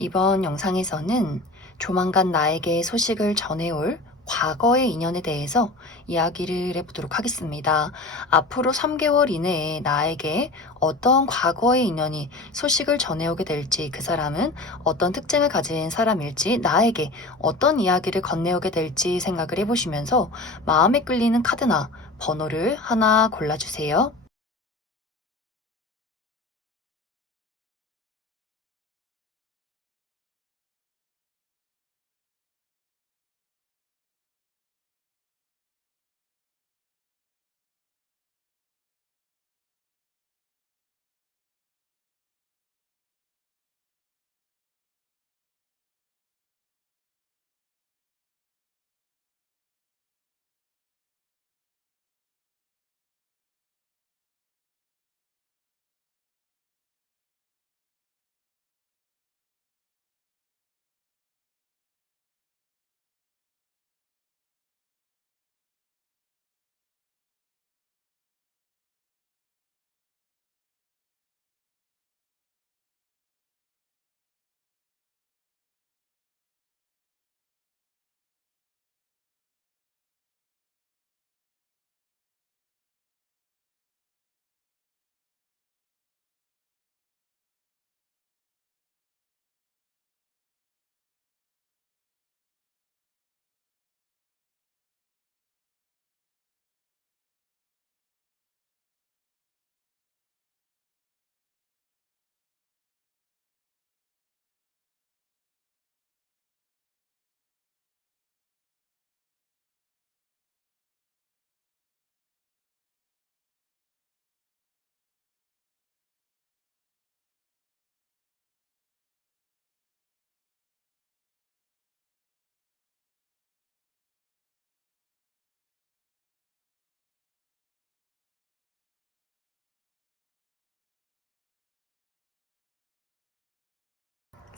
이번 영상에서는 조만간 나에게 소식을 전해올 과거의 인연에 대해서 이야기를 해보도록 하겠습니다. 앞으로 3개월 이내에 나에게 어떤 과거의 인연이 소식을 전해오게 될지, 그 사람은 어떤 특징을 가진 사람일지, 나에게 어떤 이야기를 건네오게 될지 생각을 해보시면서 마음에 끌리는 카드나 번호를 하나 골라주세요.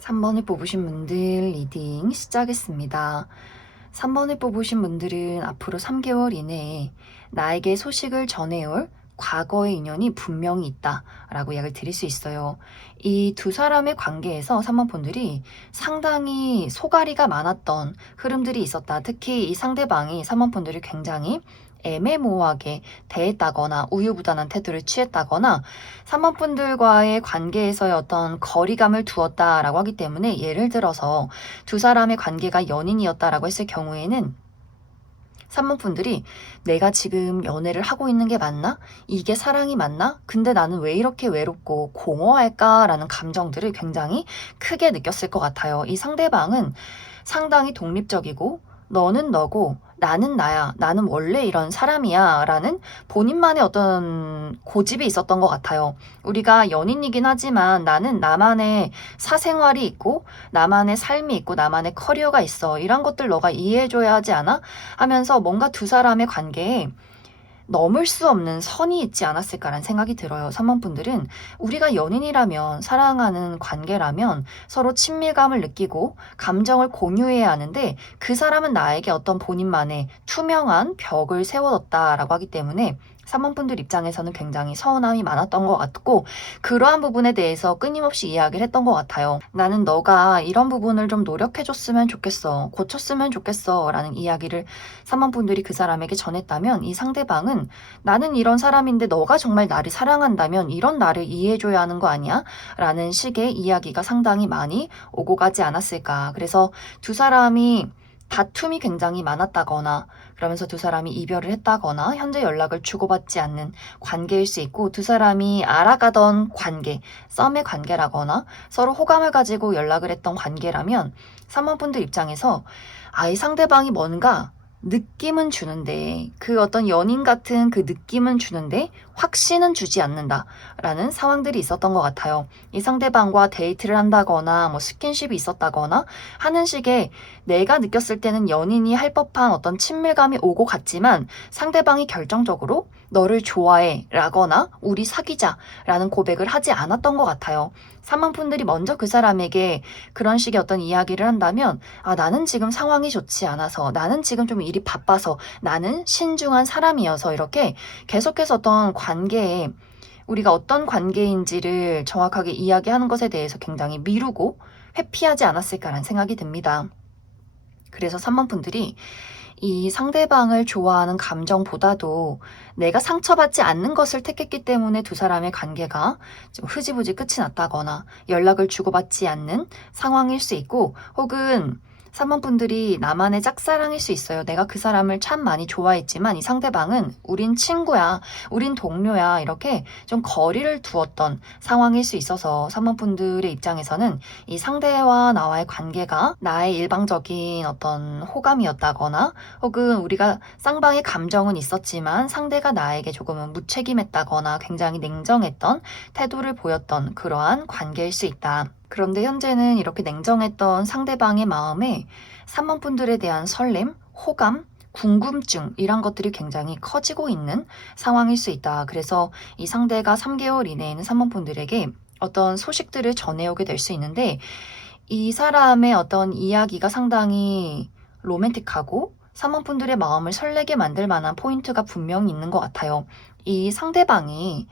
3번을 뽑으신 분들 리딩 시작하겠습니다. 3번을 뽑으신 분들은 앞으로 3개월 이내에 나에게 소식을 전해올 과거의 인연이 분명히 있다라고 이야기를 드릴 수 있어요. 이 두 사람의 관계에서 3번 분들이 상당히 소갈이가 많았던 흐름들이 있었다. 특히 이 상대방이 3번 분들이 굉장히 애매모호하게 대했다거나 우유부단한 태도를 취했다거나 3번 분들과의 관계에서의 어떤 거리감을 두었다라고 하기 때문에, 예를 들어서 두 사람의 관계가 연인이었다라고 했을 경우에는 3번 분들이 내가 지금 연애를 하고 있는 게 맞나? 이게 사랑이 맞나? 근데 나는 왜 이렇게 외롭고 공허할까라는 감정들을 굉장히 크게 느꼈을 것 같아요. 이 상대방은 상당히 독립적이고 너는 너고 나는 나야, 나는 원래 이런 사람이야 라는 본인만의 어떤 고집이 있었던 것 같아요. 우리가 연인이긴 하지만 나는 나만의 사생활이 있고 나만의 삶이 있고 나만의 커리어가 있어, 이런 것들 너가 이해해줘야 하지 않아? 하면서 뭔가 두 사람의 관계에 넘을 수 없는 선이 있지 않았을까라는 생각이 들어요. 3번 분들은 우리가 연인이라면, 사랑하는 관계라면 서로 친밀감을 느끼고 감정을 공유해야 하는데, 그 사람은 나에게 어떤 본인만의 투명한 벽을 세워뒀다라고 하기 때문에 3번 분들 입장에서는 굉장히 서운함이 많았던 것 같고, 그러한 부분에 대해서 끊임없이 이야기를 했던 것 같아요. 나는 너가 이런 부분을 좀 노력해줬으면 좋겠어, 고쳤으면 좋겠어 라는 이야기를 3번 분들이 그 사람에게 전했다면, 이 상대방은 나는 이런 사람인데 너가 정말 나를 사랑한다면 이런 나를 이해해줘야 하는 거 아니야? 라는 식의 이야기가 상당히 많이 오고 가지 않았을까. 그래서 두 사람이 다툼이 굉장히 많았다거나, 그러면서 두 사람이 이별을 했다거나 현재 연락을 주고받지 않는 관계일 수 있고, 두 사람이 알아가던 관계, 썸의 관계라거나 서로 호감을 가지고 연락을 했던 관계라면 3번 분들 입장에서 이 상대방이 뭔가 느낌은 주는데, 그 어떤 연인 같은 그 느낌은 주는데 확신은 주지 않는다라는 상황들이 있었던 것 같아요. 이 상대방과 데이트를 한다거나 뭐 스킨십이 있었다거나 하는 식의, 내가 느꼈을 때는 연인이 할 법한 어떤 친밀감이 오고 갔지만 상대방이 결정적으로 너를 좋아해 라거나 우리 사귀자 라는 고백을 하지 않았던 것 같아요. 3번 분들이 먼저 그 사람에게 그런 식의 어떤 이야기를 한다면, 나는 지금 상황이 좋지 않아서, 나는 지금 좀 일이 바빠서, 나는 신중한 사람이어서, 이렇게 계속해서 어떤 관계에, 우리가 어떤 관계인지를 정확하게 이야기하는 것에 대해서 굉장히 미루고 회피하지 않았을까라는 생각이 듭니다. 그래서 3번 분들이 이 상대방을 좋아하는 감정보다도 내가 상처받지 않는 것을 택했기 때문에 두 사람의 관계가 좀 흐지부지 끝이 났다거나 연락을 주고받지 않는 상황일 수 있고, 혹은 3번 분들이 나만의 짝사랑일 수 있어요. 내가 그 사람을 참 많이 좋아했지만 이 상대방은 우린 친구야, 우린 동료야, 이렇게 좀 거리를 두었던 상황일 수 있어서 3번 분들의 입장에서는 이 상대와 나와의 관계가 나의 일방적인 어떤 호감이었다거나, 혹은 우리가 쌍방의 감정은 있었지만 상대가 나에게 조금은 무책임했다거나 굉장히 냉정했던 태도를 보였던 그러한 관계일 수 있다. 그런데 현재는 이렇게 냉정했던 상대방의 마음에 3번 분들에 대한 설렘, 호감, 궁금증 이런 것들이 굉장히 커지고 있는 상황일 수 있다. 그래서 이 상대가 3개월 이내에는 3번 분들에게 어떤 소식들을 전해오게 될 수 있는데, 이 사람의 어떤 이야기가 상당히 로맨틱하고 3번 분들의 마음을 설레게 만들 만한 포인트가 분명히 있는 것 같아요. 이 상대방이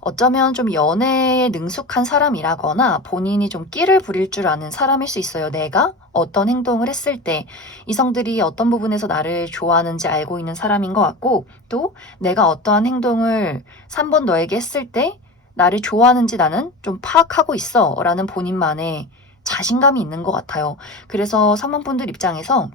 어쩌면 좀 연애에 능숙한 사람이라거나 본인이 좀 끼를 부릴 줄 아는 사람일 수 있어요. 내가 어떤 행동을 했을 때 이성들이 어떤 부분에서 나를 좋아하는지 알고 있는 사람인 것 같고, 또 내가 어떠한 행동을 3번 너에게 했을 때 나를 좋아하는지 나는 좀 파악하고 있어 라는 본인만의 자신감이 있는 것 같아요. 그래서 3번 분들 입장에서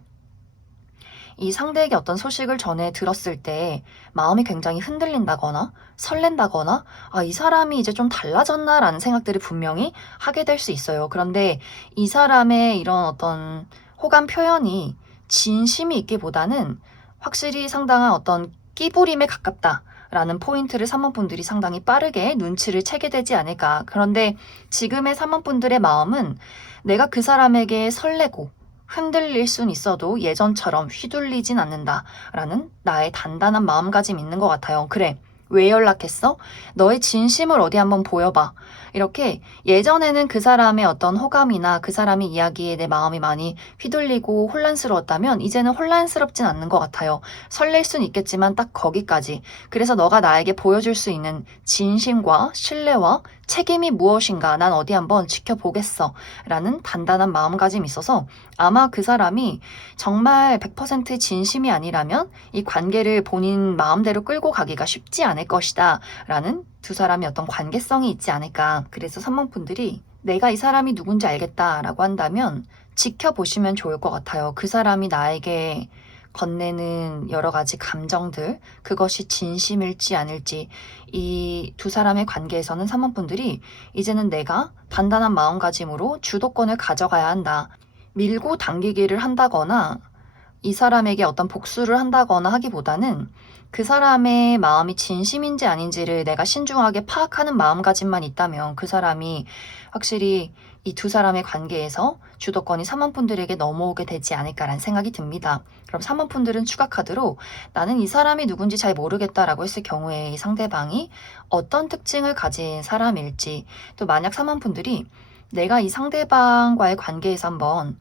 이 상대에게 어떤 소식을 전해 들었을 때 마음이 굉장히 흔들린다거나 설렌다거나, 아, 이 사람이 이제 좀 달라졌나라는 생각들을 분명히 하게 될 수 있어요. 그런데 이 사람의 이런 어떤 호감 표현이 진심이 있기보다는 확실히 상당한 어떤 끼부림에 가깝다 라는 포인트를 3번 분들이 상당히 빠르게 눈치를 채게 되지 않을까. 그런데 지금의 3번 분들의 마음은 내가 그 사람에게 설레고 흔들릴 순 있어도 예전처럼 휘둘리진 않는다라는 나의 단단한 마음가짐이 있는 것 같아요. 그래, 왜 연락했어? 너의 진심을 어디 한번 보여봐. 이렇게 예전에는 그 사람의 어떤 호감이나 그 사람의 이야기에 내 마음이 많이 휘둘리고 혼란스러웠다면 이제는 혼란스럽진 않는 것 같아요. 설렐 순 있겠지만 딱 거기까지. 그래서 너가 나에게 보여줄 수 있는 진심과 신뢰와 책임이 무엇인가 난 어디 한번 지켜보겠어 라는 단단한 마음가짐이 있어서, 아마 그 사람이 정말 100% 진심이 아니라면 이 관계를 본인 마음대로 끌고 가기가 쉽지 않을 것이다 라는 두 사람의 어떤 관계성이 있지 않을까. 그래서 3번 분들이 내가 이 사람이 누군지 알겠다라고 한다면 지켜보시면 좋을 것 같아요. 그 사람이 나에게 건네는 여러 가지 감정들, 그것이 진심일지 아닐지, 이 두 사람의 관계에서는 3번 분들이 이제는 내가 단단한 마음가짐으로 주도권을 가져가야 한다. 밀고 당기기를 한다거나 이 사람에게 어떤 복수를 한다거나 하기보다는 그 사람의 마음이 진심인지 아닌지를 내가 신중하게 파악하는 마음가짐만 있다면 그 사람이 확실히 이 두 사람의 관계에서 주도권이 3번 분들에게 넘어오게 되지 않을까라는 생각이 듭니다. 그럼 3번 분들은 추가 카드로 나는 이 사람이 누군지 잘 모르겠다라고 했을 경우에 이 상대방이 어떤 특징을 가진 사람일지, 또 만약 3번 분들이 내가 이 상대방과의 관계에서 한번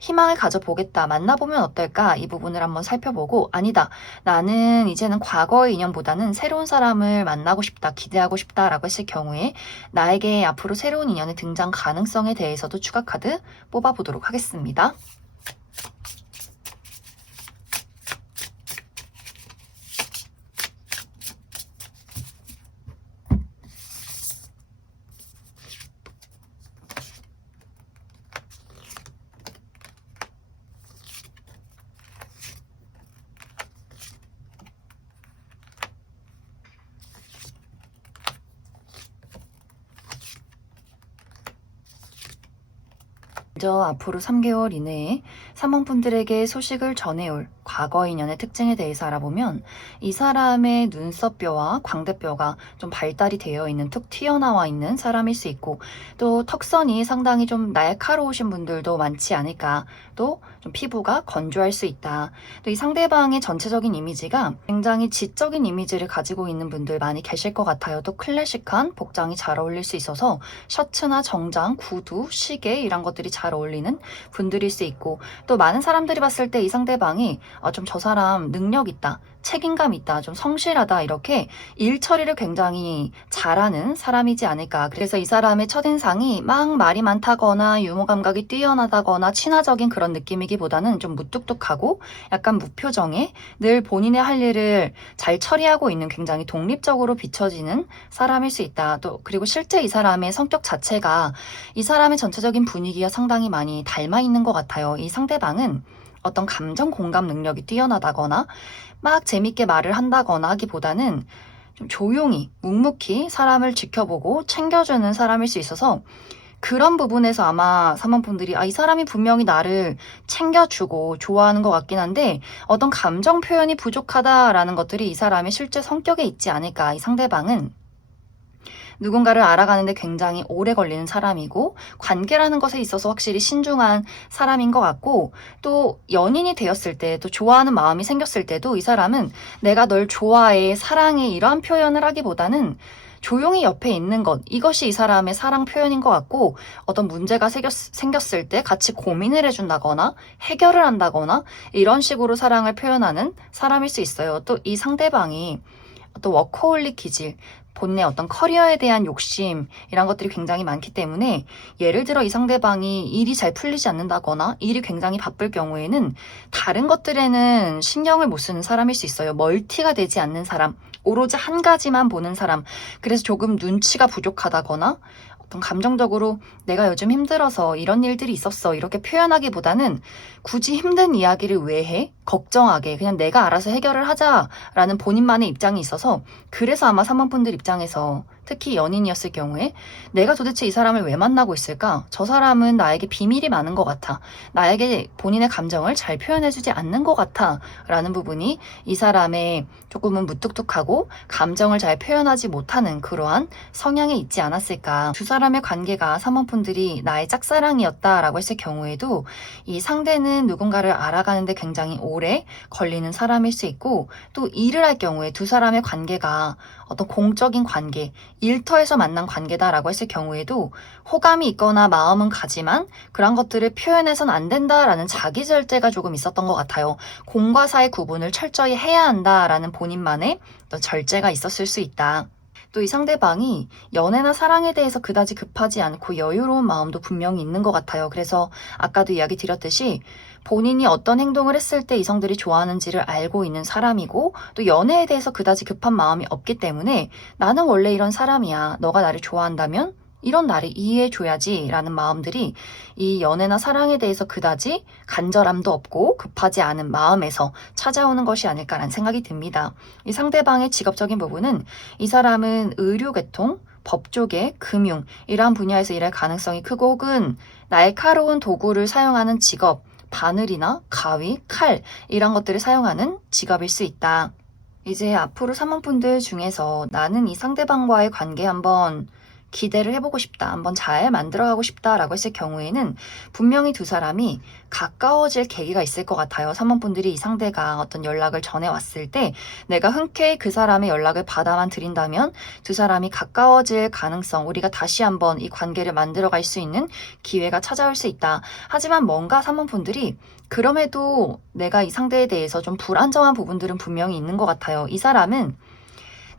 희망을 가져보겠다, 만나보면 어떨까, 이 부분을 한번 살펴보고, 아니다, 나는 이제는 과거의 인연보다는 새로운 사람을 만나고 싶다, 기대하고 싶다라고 했을 경우에 나에게 앞으로 새로운 인연의 등장 가능성에 대해서도 추가 카드 뽑아보도록 하겠습니다. 먼저 앞으로 3개월 이내에 3번 분들에게 소식을 전해올 과거 인연의 특징에 대해서 알아보면, 이 사람의 눈썹뼈와 광대뼈가 좀 발달이 되어 있는, 툭 튀어나와 있는 사람일 수 있고, 또 턱선이 상당히 좀 날카로우신 분들도 많지 않을까, 또 좀 피부가 건조할 수 있다. 또 이 상대방의 전체적인 이미지가 굉장히 지적인 이미지를 가지고 있는 분들 많이 계실 것 같아요. 또 클래식한 복장이 잘 어울릴 수 있어서 셔츠나 정장, 구두, 시계 이런 것들이 잘 잘 어울리는 분들일 수 있고, 또 많은 사람들이 봤을 때 이 상대방이 좀 저 사람 능력 있다, 책임감 있다, 좀 성실하다, 이렇게 일 처리를 굉장히 잘하는 사람이지 않을까. 그래서 이 사람의 첫인상이 막 말이 많다거나 유머 감각이 뛰어나다거나 친화적인 그런 느낌이기보다는 좀 무뚝뚝하고 약간 무표정에 늘 본인의 할 일을 잘 처리하고 있는, 굉장히 독립적으로 비춰지는 사람일 수 있다. 또 그리고 실제 이 사람의 성격 자체가 이 사람의 전체적인 분위기가 상당히 많이 닮아 있는 것 같아요. 이 상대방은 어떤 감정 공감 능력이 뛰어나다거나 막 재밌게 말을 한다거나 하기보다는 좀 조용히 묵묵히 사람을 지켜보고 챙겨주는 사람일 수 있어서, 그런 부분에서 아마 사모분들이 이 사람이 분명히 나를 챙겨주고 좋아하는 것 같긴 한데 어떤 감정 표현이 부족하다라는 것들이 이 사람의 실제 성격에 있지 않을까. 이 상대방은 누군가를 알아가는데 굉장히 오래 걸리는 사람이고, 관계라는 것에 있어서 확실히 신중한 사람인 것 같고, 또 연인이 되었을 때, 또 좋아하는 마음이 생겼을 때도 이 사람은 내가 널 좋아해, 사랑해, 이러한 표현을 하기보다는 조용히 옆에 있는 것, 이것이 이 사람의 사랑 표현인 것 같고, 어떤 문제가 생겼을 때 같이 고민을 해준다거나 해결을 한다거나 이런 식으로 사랑을 표현하는 사람일 수 있어요. 또 이 상대방이 또 워커홀릭 기질, 본인의 어떤 커리어에 대한 욕심, 이런 것들이 굉장히 많기 때문에, 예를 들어 이 상대방이 일이 잘 풀리지 않는다거나 일이 굉장히 바쁠 경우에는 다른 것들에는 신경을 못 쓰는 사람일 수 있어요. 멀티가 되지 않는 사람, 오로지 한 가지만 보는 사람. 그래서 조금 눈치가 부족하다거나 어떤 감정적으로 내가 요즘 힘들어서 이런 일들이 있었어, 이렇게 표현하기보다는 굳이 힘든 이야기를 왜 해? 걱정하게 그냥 내가 알아서 해결을 하자라는 본인만의 입장이 있어서, 그래서 아마 사모분들 입장에서 특히 연인이었을 경우에 내가 도대체 이 사람을 왜 만나고 있을까? 저 사람은 나에게 비밀이 많은 것 같아. 나에게 본인의 감정을 잘 표현해주지 않는 것 같아. 라는 부분이 이 사람의 조금은 무뚝뚝하고 감정을 잘 표현하지 못하는 그러한 성향에 있지 않았을까. 두 사람의 관계가 사모분들이 나의 짝사랑이었다라고 했을 경우에도 이 상대는 누군가를 알아가는데 굉장히 오래 걸리는 사람일 수 있고, 또 일을 할 경우에 두 사람의 관계가 어떤 공적인 관계, 일터에서 만난 관계다라고 했을 경우에도 호감이 있거나 마음은 가지만 그런 것들을 표현해선 안 된다라는 자기 절제가 조금 있었던 것 같아요. 공과 사의 구분을 철저히 해야 한다라는 본인만의 어떤 절제가 있었을 수 있다. 또 이 상대방이 연애나 사랑에 대해서 그다지 급하지 않고 여유로운 마음도 분명히 있는 것 같아요. 그래서 아까도 이야기 드렸듯이 본인이 어떤 행동을 했을 때 이성들이 좋아하는지를 알고 있는 사람이고, 또 연애에 대해서 그다지 급한 마음이 없기 때문에 나는 원래 이런 사람이야, 너가 나를 좋아한다면 이런 나를 이해해줘야지 라는 마음들이 이 연애나 사랑에 대해서 그다지 간절함도 없고 급하지 않은 마음에서 찾아오는 것이 아닐까라는 생각이 듭니다. 이 상대방의 직업적인 부분은 이 사람은 의료계통, 법조계, 금융 이러한 분야에서 일할 가능성이 크고, 혹은 날카로운 도구를 사용하는 직업, 바늘이나 가위, 칼 이런 것들을 사용하는 직업일 수 있다. 이제 앞으로 사모분들 중에서 나는 이 상대방과의 관계 한번 기대를 해보고 싶다, 한번 잘 만들어가고 싶다라고 했을 경우에는 분명히 두 사람이 가까워질 계기가 있을 것 같아요. 사모분들이 이 상대가 어떤 연락을 전해왔을 때 내가 흔쾌히 그 사람의 연락을 받아만 드린다면 두 사람이 가까워질 가능성, 우리가 다시 한번 이 관계를 만들어갈 수 있는 기회가 찾아올 수 있다. 하지만 뭔가 사모분들이 그럼에도 내가 이 상대에 대해서 좀 불안정한 부분들은 분명히 있는 것 같아요. 이 사람은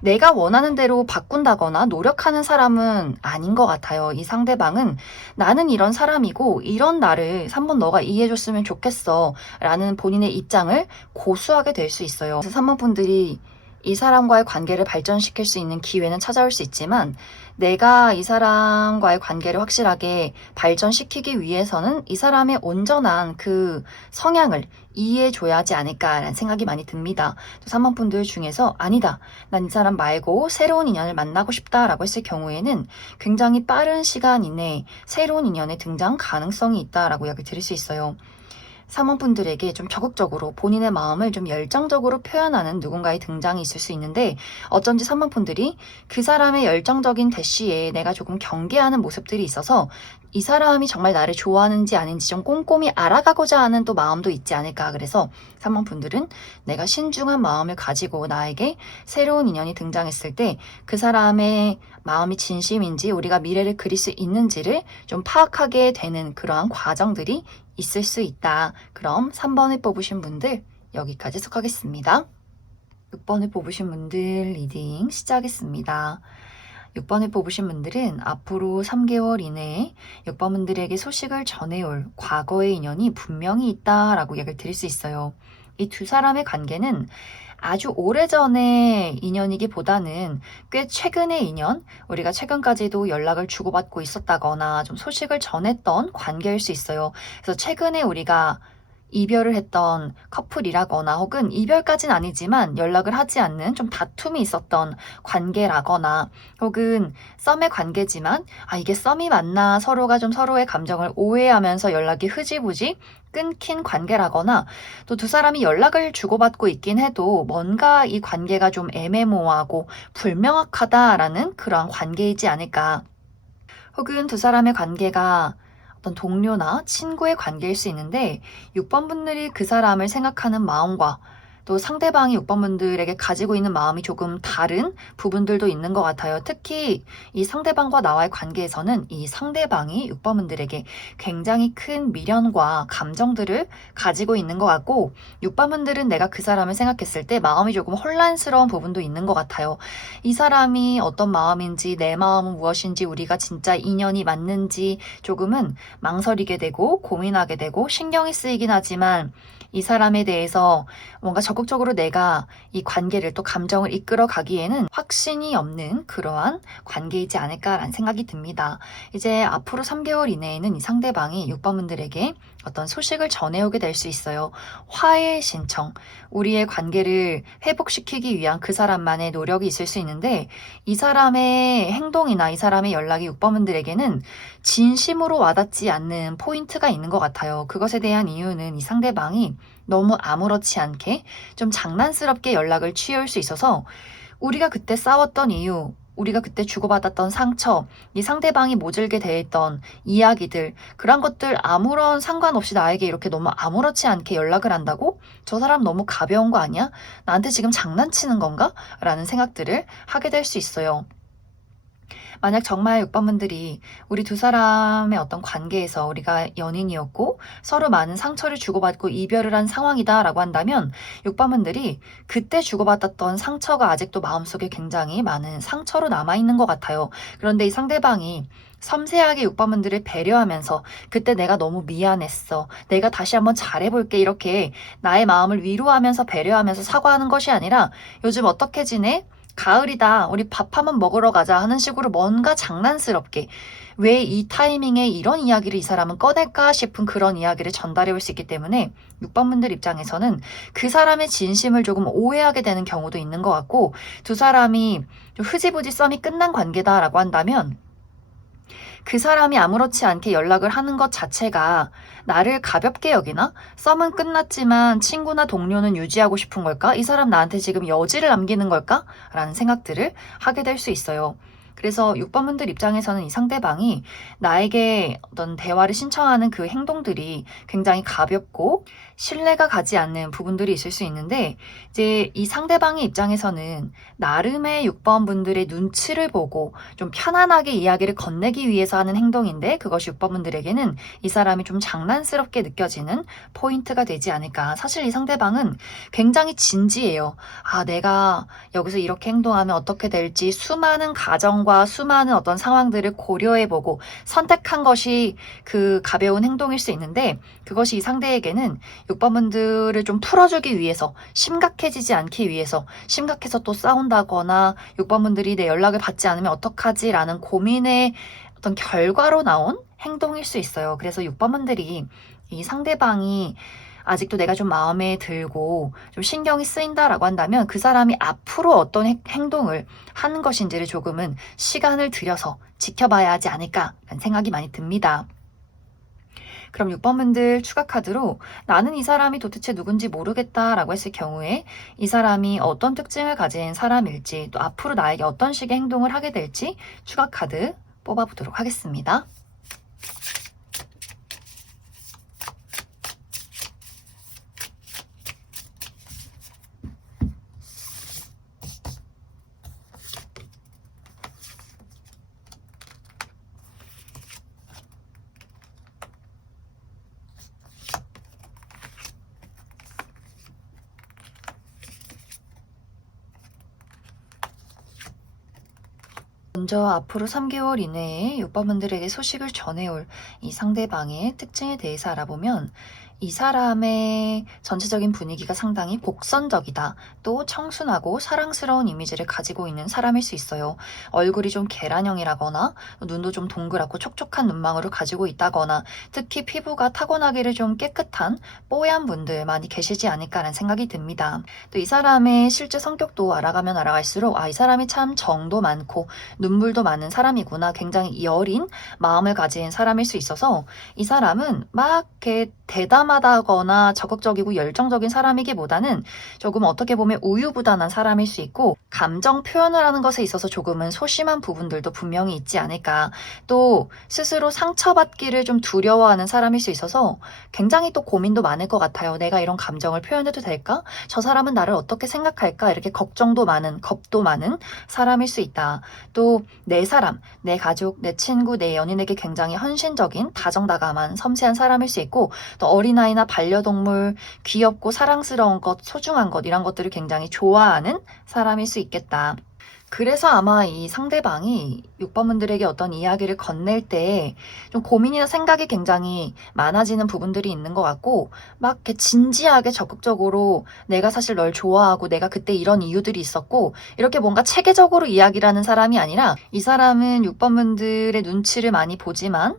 내가 원하는 대로 바꾼다거나 노력하는 사람은 아닌 것 같아요. 이 상대방은 나는 이런 사람이고 이런 나를 한번 너가 이해해줬으면 좋겠어 라는 본인의 입장을 고수하게 될 수 있어요. 그래서 사모분들이 이 사람과의 관계를 발전시킬 수 있는 기회는 찾아올 수 있지만, 내가 이 사람과의 관계를 확실하게 발전시키기 위해서는 이 사람의 온전한 그 성향을 이해해줘야 하지 않을까라는 생각이 많이 듭니다. 또 사모분들 중에서 아니다, 난 이 사람 말고 새로운 인연을 만나고 싶다라고 했을 경우에는 굉장히 빠른 시간 이내에 새로운 인연의 등장 가능성이 있다라고 이야기 드릴 수 있어요. 3번분들에게 좀 적극적으로 본인의 마음을 좀 열정적으로 표현하는 누군가의 등장이 있을 수 있는데 어쩐지 3번분들이 그 사람의 열정적인 대시에 내가 조금 경계하는 모습들이 있어서 이 사람이 정말 나를 좋아하는지 아닌지 좀 꼼꼼히 알아가고자 하는 또 마음도 있지 않을까. 그래서 3번분들은 내가 신중한 마음을 가지고 나에게 새로운 인연이 등장했을 때 그 사람의 마음이 진심인지 우리가 미래를 그릴 수 있는지를 좀 파악하게 되는 그러한 과정들이 있을 수 있다. 그럼 3번을 뽑으신 분들 여기까지 속하겠습니다. 6번을 뽑으신 분들 리딩 시작하겠습니다. 6번을 뽑으신 분들은 앞으로 3개월 이내에 6번 분들에게 소식을 전해올 과거의 인연이 분명히 있다라고 얘기를 드릴 수 있어요. 이 두 사람의 관계는 아주 오래전의 인연이기보다는 꽤 최근의 인연, 우리가 최근까지도 연락을 주고받고 있었다거나 좀 소식을 전했던 관계일 수 있어요. 그래서 최근에 우리가 이별을 했던 커플이라거나 혹은 이별까지는 아니지만 연락을 하지 않는 좀 다툼이 있었던 관계라거나 혹은 썸의 관계지만 이게 썸이 맞나 서로가 좀 서로의 감정을 오해하면서 연락이 흐지부지 끊긴 관계라거나 또 두 사람이 연락을 주고받고 있긴 해도 뭔가 이 관계가 좀 애매모호하고 불명확하다라는 그러한 관계이지 않을까. 혹은 두 사람의 관계가 어떤 동료나 친구의 관계일 수 있는데 6번 분들이 그 사람을 생각하는 마음과 또 상대방이 6번 분들에게 가지고 있는 마음이 조금 다른 부분들도 있는 것 같아요. 특히 이 상대방과 나와의 관계에서는 이 상대방이 6번 분들에게 굉장히 큰 미련과 감정들을 가지고 있는 것 같고 6번 분들은 내가 그 사람을 생각했을 때 마음이 조금 혼란스러운 부분도 있는 것 같아요. 이 사람이 어떤 마음인지 내 마음은 무엇인지 우리가 진짜 인연이 맞는지 조금은 망설이게 되고 고민하게 되고 신경이 쓰이긴 하지만 이 사람에 대해서 뭔가 적극적으로 내가 이 관계를 또 감정을 이끌어 가기에는 확신이 없는 그러한 관계이지 않을까라는 생각이 듭니다. 이제 앞으로 3개월 이내에는 이 상대방이 6번 분들에게 어떤 소식을 전해오게 될 수 있어요. 화해 신청, 우리의 관계를 회복시키기 위한 그 사람만의 노력이 있을 수 있는데 이 사람의 행동이나 이 사람의 연락이 6번 분들에게는 진심으로 와닿지 않는 포인트가 있는 것 같아요. 그것에 대한 이유는 이 상대방이 너무 아무렇지 않게 좀 장난스럽게 연락을 취해올 수 있어서 우리가 그때 싸웠던 이유, 우리가 그때 주고받았던 상처, 이 상대방이 모질게 대했던 이야기들, 그런 것들 아무런 상관없이 나에게 이렇게 너무 아무렇지 않게 연락을 한다고? 저 사람 너무 가벼운 거 아니야? 나한테 지금 장난치는 건가? 라는 생각들을 하게 될 수 있어요. 만약 정말 6번 분들이 우리 두 사람의 어떤 관계에서 우리가 연인이었고 서로 많은 상처를 주고받고 이별을 한 상황이다라고 한다면 6번 분들이 그때 주고받았던 상처가 아직도 마음속에 굉장히 많은 상처로 남아있는 것 같아요. 그런데 이 상대방이 섬세하게 6번 분들을 배려하면서 그때 내가 너무 미안했어. 내가 다시 한번 잘해볼게. 이렇게 나의 마음을 위로하면서 배려하면서 사과하는 것이 아니라 요즘 어떻게 지내? 가을이다. 우리 밥 한번 먹으러 가자 하는 식으로 뭔가 장난스럽게 왜 이 타이밍에 이런 이야기를 이 사람은 꺼낼까 싶은 그런 이야기를 전달해 올 수 있기 때문에 6번 분들 입장에서는 그 사람의 진심을 조금 오해하게 되는 경우도 있는 것 같고 두 사람이 좀 흐지부지 썸이 끝난 관계다라고 한다면 그 사람이 아무렇지 않게 연락을 하는 것 자체가 나를 가볍게 여기나? 썸은 끝났지만 친구나 동료는 유지하고 싶은 걸까? 이 사람 나한테 지금 여지를 남기는 걸까? 라는 생각들을 하게 될 수 있어요. 그래서 6번 분들 입장에서는 이 상대방이 나에게 어떤 대화를 신청하는 그 행동들이 굉장히 가볍고 신뢰가 가지 않는 부분들이 있을 수 있는데 이제 이 상대방의 입장에서는 나름의 6번 분들의 눈치를 보고 좀 편안하게 이야기를 건네기 위해서 하는 행동인데 그것이 6번 분들에게는 이 사람이 좀 장난스럽게 느껴지는 포인트가 되지 않을까. 사실 이 상대방은 굉장히 진지해요. 내가 여기서 이렇게 행동하면 어떻게 될지 수많은 가정과 수많은 어떤 상황들을 고려해보고 선택한 것이 그 가벼운 행동일 수 있는데 그것이 이 상대에게는 6번 분들을 좀 풀어주기 위해서 심각해지지 않기 위해서 심각해서 또 싸운다거나 6번 분들이 내 연락을 받지 않으면 어떡하지 라는 고민의 어떤 결과로 나온 행동일 수 있어요. 그래서 6번 분들이 이 상대방이 아직도 내가 좀 마음에 들고 좀 신경이 쓰인다라고 한다면 그 사람이 앞으로 어떤 행동을 하는 것인지를 조금은 시간을 들여서 지켜봐야 하지 않을까 라는 생각이 많이 듭니다. 그럼 6번 분들 추가 카드로 나는 이 사람이 도대체 누군지 모르겠다 라고 했을 경우에 이 사람이 어떤 특징을 가진 사람일지 또 앞으로 나에게 어떤 식의 행동을 하게 될지 추가 카드 뽑아보도록 하겠습니다. 먼저 앞으로 3개월 이내에 6번 분들에게 소식을 전해올 이 상대방의 특징에 대해서 알아보면 이 사람의 전체적인 분위기가 상당히 곡선적이다. 또 청순하고 사랑스러운 이미지를 가지고 있는 사람일 수 있어요. 얼굴이 좀 계란형이라거나 눈도 좀 동그랗고 촉촉한 눈망울을 가지고 있다거나 특히 피부가 타고나기를 좀 깨끗한 뽀얀 분들 많이 계시지 않을까라는 생각이 듭니다. 또 이 사람의 실제 성격도 알아가면 알아갈수록 이 사람이 참 정도 많고 눈물도 많은 사람이구나. 굉장히 여린 마음을 가진 사람일 수 있어서 이 사람은 막 이렇게 대담하다거나 적극적이고 열정적인 사람이기보다는 조금 어떻게 보면 우유부단한 사람일 수 있고 감정 표현을 하는 것에 있어서 조금은 소심한 부분들도 분명히 있지 않을까. 또 스스로 상처받기를 좀 두려워하는 사람일 수 있어서 굉장히 또 고민도 많을 것 같아요. 내가 이런 감정을 표현해도 될까? 저 사람은 나를 어떻게 생각할까? 이렇게 걱정도 많은, 겁도 많은 사람일 수 있다. 또 내 사람, 내 가족, 내 친구, 내 연인에게 굉장히 헌신적인 다정다감한 섬세한 사람일 수 있고 또 어린아이나 반려동물, 귀엽고 사랑스러운 것, 소중한 것 이런 것들을 굉장히 좋아하는 사람일 수 있겠다. 그래서 아마 이 상대방이 6번 분들에게 어떤 이야기를 건넬 때 좀 고민이나 생각이 굉장히 많아지는 부분들이 있는 것 같고 막 이렇게 진지하게 적극적으로 내가 사실 널 좋아하고 내가 그때 이런 이유들이 있었고 이렇게 뭔가 체계적으로 이야기를 하는 사람이 아니라 이 사람은 6번 분들의 눈치를 많이 보지만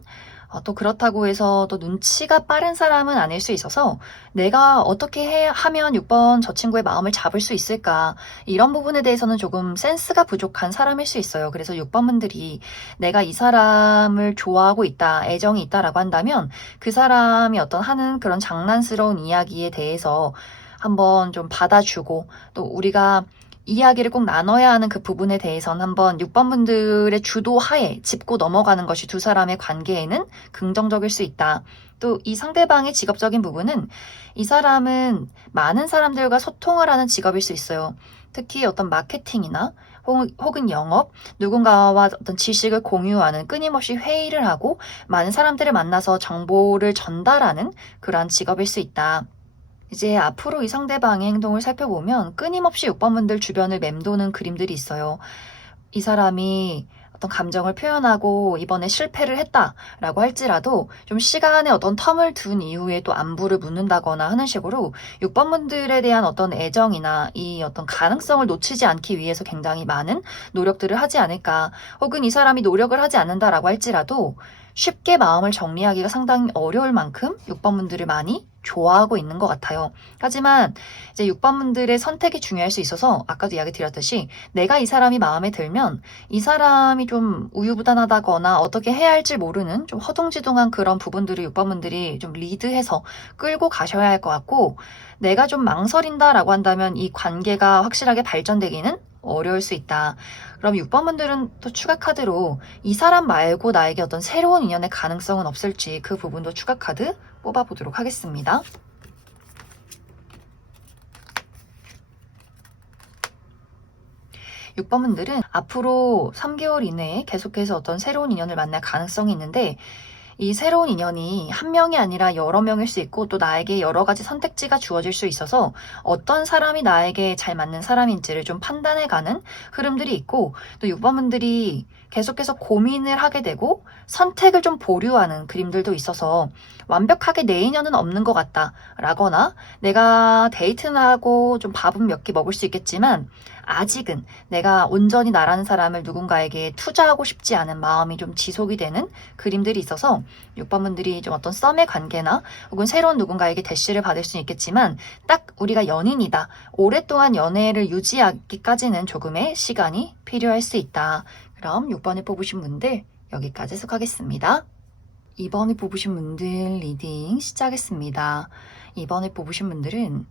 또 그렇다고 해서 또 눈치가 빠른 사람은 아닐 수 있어서 내가 어떻게 하면 6번 저 친구의 마음을 잡을 수 있을까 이런 부분에 대해서는 조금 센스가 부족한 사람일 수 있어요. 그래서 6번 분들이 내가 이 사람을 좋아하고 있다, 애정이 있다라고 한다면 그 사람이 어떤 하는 그런 장난스러운 이야기에 대해서 한번 좀 받아주고 또 우리가 이야기를 꼭 나눠야 하는 그 부분에 대해서는 한번 6번 분들의 주도하에 짚고 넘어가는 것이 두 사람의 관계에는 긍정적일 수 있다. 또 이 상대방의 직업적인 부분은 이 사람은 많은 사람들과 소통을 하는 직업일 수 있어요. 특히 어떤 마케팅이나 혹은 영업, 누군가와 어떤 지식을 공유하는 끊임없이 회의를 하고 많은 사람들을 만나서 정보를 전달하는 그러한 직업일 수 있다. 이제 앞으로 이 상대방의 행동을 살펴보면 끊임없이 6번 분들 주변을 맴도는 그림들이 있어요. 이 사람이 어떤 감정을 표현하고 이번에 실패를 했다라고 할지라도 좀 시간에 어떤 텀을 둔 이후에 또 안부를 묻는다거나 하는 식으로 6번 분들에 대한 어떤 애정이나 이 어떤 가능성을 놓치지 않기 위해서 굉장히 많은 노력들을 하지 않을까. 혹은 이 사람이 노력을 하지 않는다라고 할지라도 쉽게 마음을 정리하기가 상당히 어려울 만큼 6번 분들을 많이 좋아하고 있는 것 같아요. 하지만 이제 6번 분들의 선택이 중요할 수 있어서 아까도 이야기 드렸듯이 내가 이 사람이 마음에 들면 이 사람이 좀 우유부단하다거나 어떻게 해야 할지 모르는 좀 허둥지둥한 그런 부분들을 6번 분들이 좀 리드해서 끌고 가셔야 할 것 같고 내가 좀 망설인다라고 한다면 이 관계가 확실하게 발전되기는 어려울 수 있다. 그럼 6번 분들은 또 추가 카드로 이 사람 말고 나에게 어떤 새로운 인연의 가능성은 없을지 그 부분도 추가 카드 뽑아보도록 하겠습니다. 육 번 분들은 앞으로 3개월 이내에 계속해서 어떤 새로운 인연을 만날 가능성이 있는데 이 새로운 인연이 한 명이 아니라 여러 명일 수 있고 또 나에게 여러 가지 선택지가 주어질 수 있어서 어떤 사람이 나에게 잘 맞는 사람인지를 좀 판단해가는 흐름들이 있고 또 6번 분들이 계속해서 고민을 하게 되고 선택을 좀 보류하는 그림들도 있어서 완벽하게 내 인연은 없는 것 같다 라거나 내가 데이트는 하고 좀 밥은 몇 개 먹을 수 있겠지만 아직은 내가 온전히 나라는 사람을 누군가에게 투자하고 싶지 않은 마음이 좀 지속이 되는 그림들이 있어서 6번 분들이 좀 어떤 썸의 관계나 혹은 새로운 누군가에게 대시를 받을 수 있겠지만 딱 우리가 연인이다. 오랫동안 연애를 유지하기까지는 조금의 시간이 필요할 수 있다. 그럼 6번을 뽑으신 분들 여기까지 해석하겠습니다. 이번에 뽑으신 분들 리딩 시작하겠습니다. 이번에 뽑으신 분들은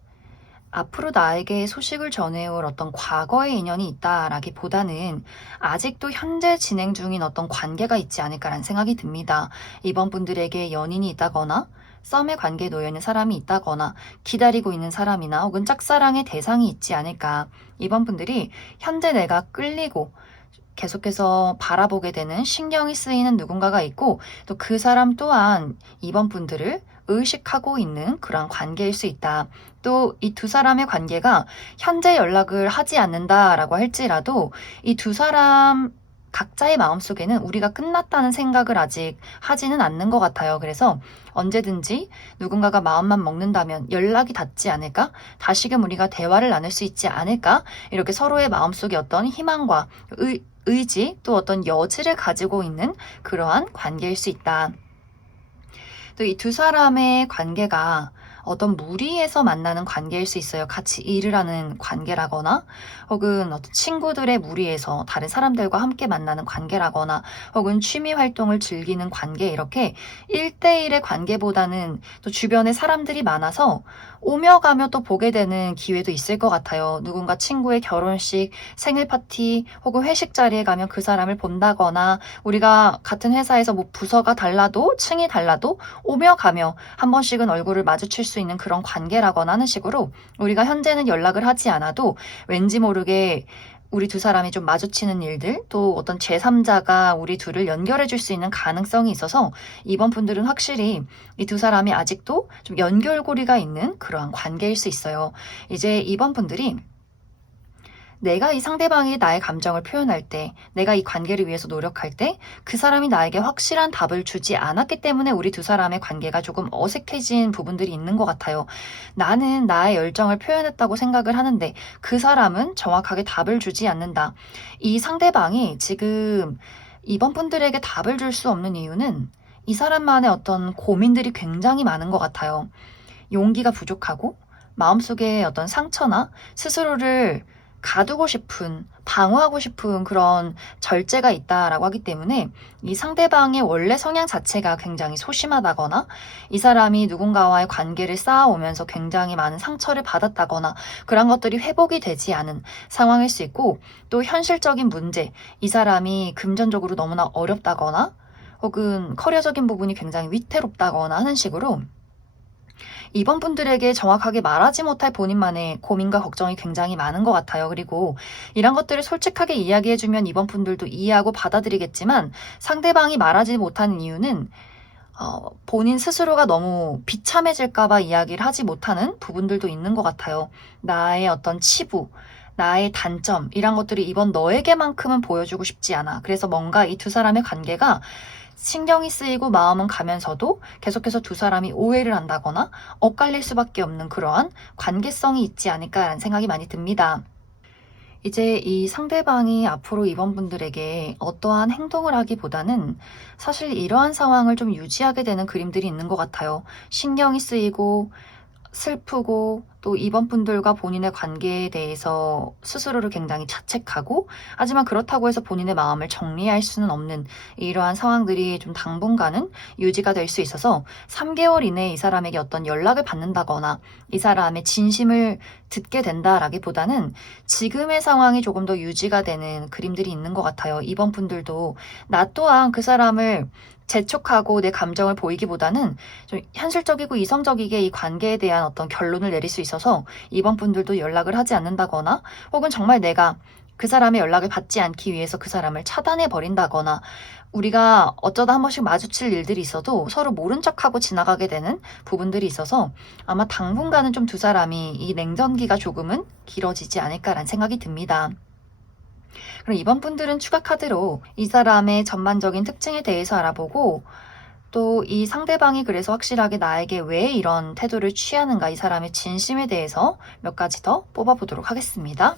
앞으로 나에게 소식을 전해올 어떤 과거의 인연이 있다라기보다는 아직도 현재 진행 중인 어떤 관계가 있지 않을까라는 생각이 듭니다. 이번 분들에게 연인이 있다거나 썸의 관계에 놓여 있는 사람이 있다거나 기다리고 있는 사람이나 혹은 짝사랑의 대상이 있지 않을까. 이번 분들이 현재 내가 끌리고 계속해서 바라보게 되는 신경이 쓰이는 누군가가 있고 또 그 사람 또한 이번 분들을 의식하고 있는 그런 관계일 수 있다. 또 이 두 사람의 관계가 현재 연락을 하지 않는다라고 할지라도 이 두 사람 각자의 마음속에는 우리가 끝났다는 생각을 아직 하지는 않는 것 같아요. 그래서 언제든지 누군가가 마음만 먹는다면 연락이 닿지 않을까? 다시금 우리가 대화를 나눌 수 있지 않을까? 이렇게 서로의 마음속에 어떤 희망과 의지 또 어떤 여지를 가지고 있는 그러한 관계일 수 있다. 또 이 두 사람의 관계가 어떤 무리에서 만나는 관계일 수 있어요. 같이 일을 하는 관계라거나 혹은 어떤 친구들의 무리에서 다른 사람들과 함께 만나는 관계라거나 혹은 취미 활동을 즐기는 관계 이렇게 1대1의 관계보다는 또 주변에 사람들이 많아서 오며 가며 또 보게 되는 기회도 있을 것 같아요. 누군가 친구의 결혼식, 생일 파티 혹은 회식 자리에 가면 그 사람을 본다거나 우리가 같은 회사에서 뭐 부서가 달라도 층이 달라도 오며 가며 한 번씩은 얼굴을 마주칠 수 있는 그런 관계라거나 하는 식으로 우리가 현재는 연락을 하지 않아도 왠지 모르게 우리 두 사람이 좀 마주치는 일들 또 어떤 제3자가 우리 둘을 연결해 줄 수 있는 가능성이 있어서 이번 분들은 확실히 이 두 사람이 아직도 좀 연결고리가 있는 그러한 관계일 수 있어요. 이제 이번 분들이 내가 이 상대방이 나의 감정을 표현할 때, 내가 이 관계를 위해서 노력할 때, 그 사람이 나에게 확실한 답을 주지 않았기 때문에 우리 두 사람의 관계가 조금 어색해진 부분들이 있는 것 같아요. 나는 나의 열정을 표현했다고 생각을 하는데, 그 사람은 정확하게 답을 주지 않는다. 이 상대방이 지금 이번 분들에게 답을 줄 수 없는 이유는 이 사람만의 어떤 고민들이 굉장히 많은 것 같아요. 용기가 부족하고, 마음속에 어떤 상처나 스스로를 가두고 싶은, 방어하고 싶은 그런 절제가 있다라고 하기 때문에 이 상대방의 원래 성향 자체가 굉장히 소심하다거나 이 사람이 누군가와의 관계를 쌓아오면서 굉장히 많은 상처를 받았다거나 그런 것들이 회복이 되지 않은 상황일 수 있고 또 현실적인 문제, 이 사람이 금전적으로 너무나 어렵다거나 혹은 커리어적인 부분이 굉장히 위태롭다거나 하는 식으로 이번 분들에게 정확하게 말하지 못할 본인만의 고민과 걱정이 굉장히 많은 것 같아요. 그리고 이런 것들을 솔직하게 이야기해주면 이번 분들도 이해하고 받아들이겠지만 상대방이 말하지 못하는 이유는 본인 스스로가 너무 비참해질까봐 이야기를 하지 못하는 부분들도 있는 것 같아요. 나의 어떤 치부, 나의 단점, 이런 것들이 이번 너에게만큼은 보여주고 싶지 않아. 그래서 뭔가 이 두 사람의 관계가 신경이 쓰이고 마음은 가면서도 계속해서 두 사람이 오해를 한다거나 엇갈릴 수밖에 없는 그러한 관계성이 있지 않을까라는 생각이 많이 듭니다. 이제 이 상대방이 앞으로 이번 분들에게 어떠한 행동을 하기보다는 사실 이러한 상황을 좀 유지하게 되는 그림들이 있는 것 같아요. 신경이 쓰이고 슬프고 또 이번 분들과 본인의 관계에 대해서 스스로를 굉장히 자책하고 하지만 그렇다고 해서 본인의 마음을 정리할 수는 없는 이러한 상황들이 좀 당분간은 유지가 될 수 있어서 3개월 이내에 이 사람에게 어떤 연락을 받는다거나 이 사람의 진심을 듣게 된다라기보다는 지금의 상황이 조금 더 유지가 되는 그림들이 있는 것 같아요. 이번 분들도 나 또한 그 사람을 재촉하고 내 감정을 보이기보다는 좀 현실적이고 이성적이게 이 관계에 대한 어떤 결론을 내릴 수 있어서 이번 분들도 연락을 하지 않는다거나 혹은 정말 내가 그 사람의 연락을 받지 않기 위해서 그 사람을 차단해 버린다거나 우리가 어쩌다 한 번씩 마주칠 일들이 있어도 서로 모른 척하고 지나가게 되는 부분들이 있어서 아마 당분간은 좀 두 사람이 이 냉전기가 조금은 길어지지 않을까라는 생각이 듭니다. 그럼 이번 분들은 추가 카드로 이 사람의 전반적인 특징에 대해서 알아보고 또 이 상대방이 그래서 확실하게 나에게 왜 이런 태도를 취하는가 이 사람의 진심에 대해서 몇 가지 더 뽑아보도록 하겠습니다.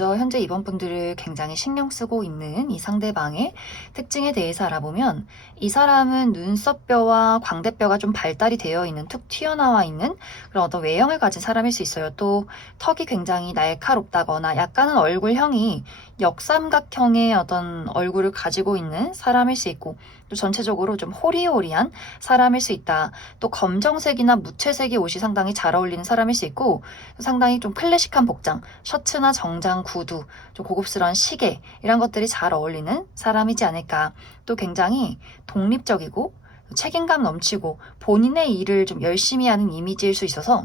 먼저 현재 이번 분들을 굉장히 신경 쓰고 있는 이 상대방의 특징에 대해서 알아보면 이 사람은 눈썹뼈와 광대뼈가 좀 발달이 되어 있는 툭 튀어나와 있는 그런 어떤 외형을 가진 사람일 수 있어요. 또 턱이 굉장히 날카롭다거나 약간은 얼굴형이 역삼각형의 어떤 얼굴을 가지고 있는 사람일 수 있고 또 전체적으로 좀 호리호리한 사람일 수 있다. 또 검정색이나 무채색의 옷이 상당히 잘 어울리는 사람일 수 있고 상당히 좀 클래식한 복장, 셔츠나 정장, 구두, 좀 고급스러운 시계 이런 것들이 잘 어울리는 사람이지 않을까. 또 굉장히 독립적이고 책임감 넘치고 본인의 일을 좀 열심히 하는 이미지일 수 있어서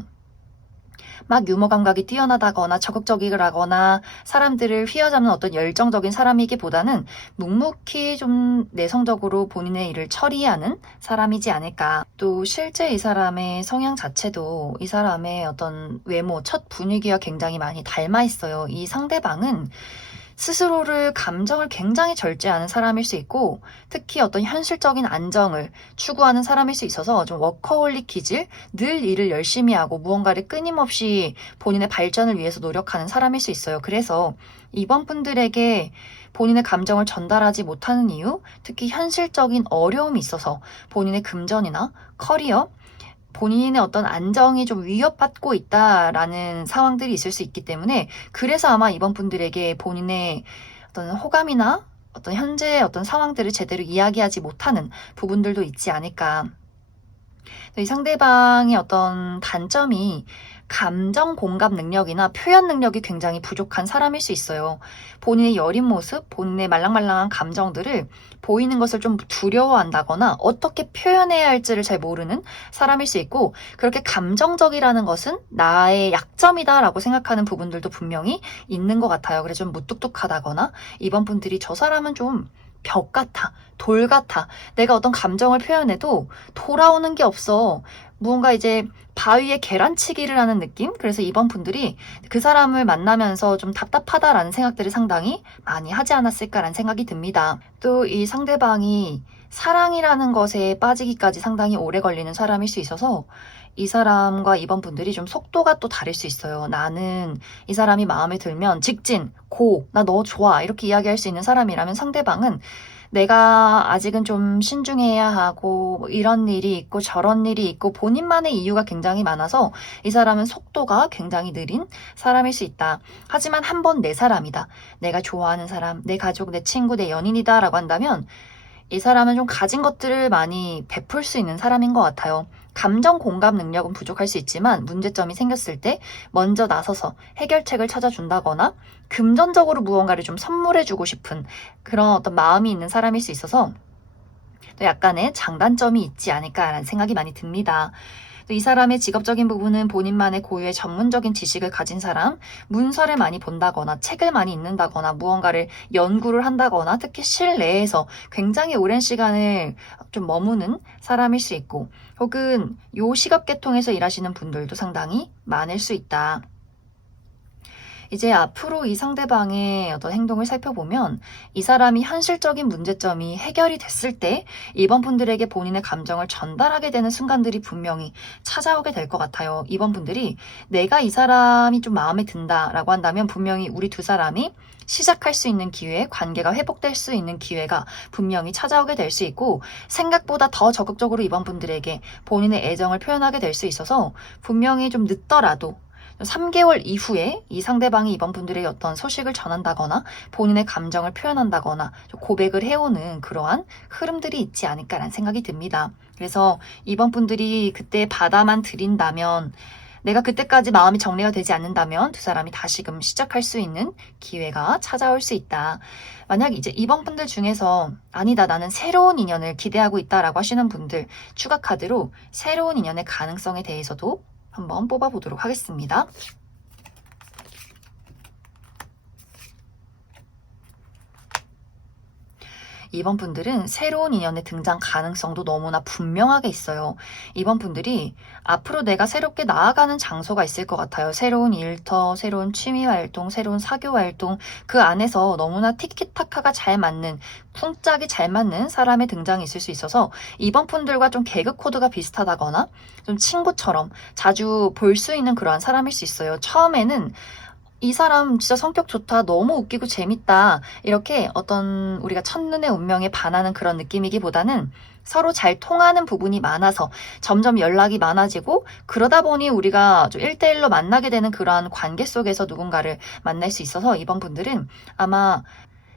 막 유머 감각이 뛰어나다거나 적극적이라거나 사람들을 휘어잡는 어떤 열정적인 사람이기보다는 묵묵히 좀 내성적으로 본인의 일을 처리하는 사람이지 않을까. 또 실제 이 사람의 성향 자체도 이 사람의 어떤 외모, 첫 분위기와 굉장히 많이 닮아 있어요. 이 상대방은 스스로를 감정을 굉장히 절제하는 사람일 수 있고 특히 어떤 현실적인 안정을 추구하는 사람일 수 있어서 좀 워커홀릭 기질, 늘 일을 열심히 하고 무언가를 끊임없이 본인의 발전을 위해서 노력하는 사람일 수 있어요. 그래서 이번 분들에게 본인의 감정을 전달하지 못하는 이유, 특히 현실적인 어려움이 있어서 본인의 금전이나 커리어, 본인의 어떤 안정이 좀 위협받고 있다라는 상황들이 있을 수 있기 때문에 그래서 아마 이번 분들에게 본인의 어떤 호감이나 어떤 현재의 어떤 상황들을 제대로 이야기하지 못하는 부분들도 있지 않을까. 이 상대방의 어떤 단점이 감정 공감 능력이나 표현 능력이 굉장히 부족한 사람일 수 있어요. 본인의 여린 모습, 본인의 말랑말랑한 감정들을 보이는 것을 좀 두려워한다거나 어떻게 표현해야 할지를 잘 모르는 사람일 수 있고 그렇게 감정적이라는 것은 나의 약점이다라고 생각하는 부분들도 분명히 있는 것 같아요. 그래서 좀 무뚝뚝하다거나 이번 분들이 저 사람은 좀 벽 같아, 돌 같아. 내가 어떤 감정을 표현해도 돌아오는 게 없어. 무언가 이제 바위에 계란치기를 하는 느낌? 그래서 이번 분들이 그 사람을 만나면서 좀 답답하다라는 생각들을 상당히 많이 하지 않았을까라는 생각이 듭니다. 또 이 상대방이 사랑이라는 것에 빠지기까지 상당히 오래 걸리는 사람일 수 있어서 이 사람과 이번 분들이 좀 속도가 또 다를 수 있어요. 나는 이 사람이 마음에 들면 직진, 고, 나 너 좋아 이렇게 이야기할 수 있는 사람이라면 상대방은 내가 아직은 좀 신중해야 하고 뭐 이런 일이 있고 저런 일이 있고 본인만의 이유가 굉장히 많아서 이 사람은 속도가 굉장히 느린 사람일 수 있다. 하지만 한 번 내 사람이다. 내가 좋아하는 사람, 내 가족, 내 친구, 내 연인이다 라고 한다면 이 사람은 좀 가진 것들을 많이 베풀 수 있는 사람인 것 같아요. 감정 공감 능력은 부족할 수 있지만 문제점이 생겼을 때 먼저 나서서 해결책을 찾아준다거나 금전적으로 무언가를 좀 선물해주고 싶은 그런 어떤 마음이 있는 사람일 수 있어서 또 약간의 장단점이 있지 않을까라는 생각이 많이 듭니다. 또 이 사람의 직업적인 부분은 본인만의 고유의 전문적인 지식을 가진 사람, 문서를 많이 본다거나 책을 많이 읽는다거나 무언가를 연구를 한다거나 특히 실내에서 굉장히 오랜 시간을 좀 머무는 사람일 수 있고 혹은 요 직업 계통에서 일하시는 분들도 상당히 많을 수 있다. 이제 앞으로 이 상대방의 어떤 행동을 살펴보면 이 사람이 현실적인 문제점이 해결이 됐을 때 이번 분들에게 본인의 감정을 전달하게 되는 순간들이 분명히 찾아오게 될 것 같아요. 이번 분들이 내가 이 사람이 좀 마음에 든다라고 한다면 분명히 우리 두 사람이 시작할 수 있는 기회, 관계가 회복될 수 있는 기회가 분명히 찾아오게 될 수 있고 생각보다 더 적극적으로 이번 분들에게 본인의 애정을 표현하게 될 수 있어서 분명히 좀 늦더라도 3개월 이후에 이 상대방이 이번 분들에게 어떤 소식을 전한다거나 본인의 감정을 표현한다거나 고백을 해오는 그러한 흐름들이 있지 않을까라는 생각이 듭니다. 그래서 이번 분들이 그때 받아만 들인다면 내가 그때까지 마음이 정리가 되지 않는다면 두 사람이 다시금 시작할 수 있는 기회가 찾아올 수 있다. 만약 이제 이번 분들 중에서 아니다 나는 새로운 인연을 기대하고 있다라고 하시는 분들 추가 카드로 새로운 인연의 가능성에 대해서도 한번 뽑아보도록 하겠습니다. 이번 분들은 새로운 인연의 등장 가능성도 너무나 분명하게 있어요. 이번 분들이 앞으로 내가 새롭게 나아가는 장소가 있을 것 같아요. 새로운 일터, 새로운 취미 활동, 새로운 사교 활동 그 안에서 너무나 티키타카가 잘 맞는 쿵짝이 잘 맞는 사람의 등장이 있을 수 있어서 이번 분들과 좀 개그 코드가 비슷하다거나 좀 친구처럼 자주 볼 수 있는 그러한 사람일 수 있어요. 처음에는 이 사람 진짜 성격 좋다. 너무 웃기고 재밌다. 이렇게 어떤 우리가 첫눈의 운명에 반하는 그런 느낌이기보다는 서로 잘 통하는 부분이 많아서 점점 연락이 많아지고 그러다 보니 우리가 좀 1대1로 만나게 되는 그러한 관계 속에서 누군가를 만날 수 있어서 이번 분들은 아마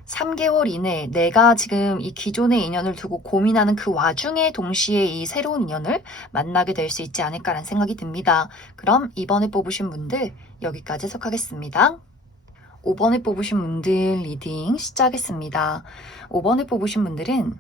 3개월 이내에 내가 지금 이 기존의 인연을 두고 고민하는 그 와중에 동시에 이 새로운 인연을 만나게 될 수 있지 않을까라는 생각이 듭니다. 그럼 이번에 뽑으신 분들 여기까지 해석하겠습니다. 5번에 뽑으신 분들 리딩 시작하겠습니다. 5번에 뽑으신 분들은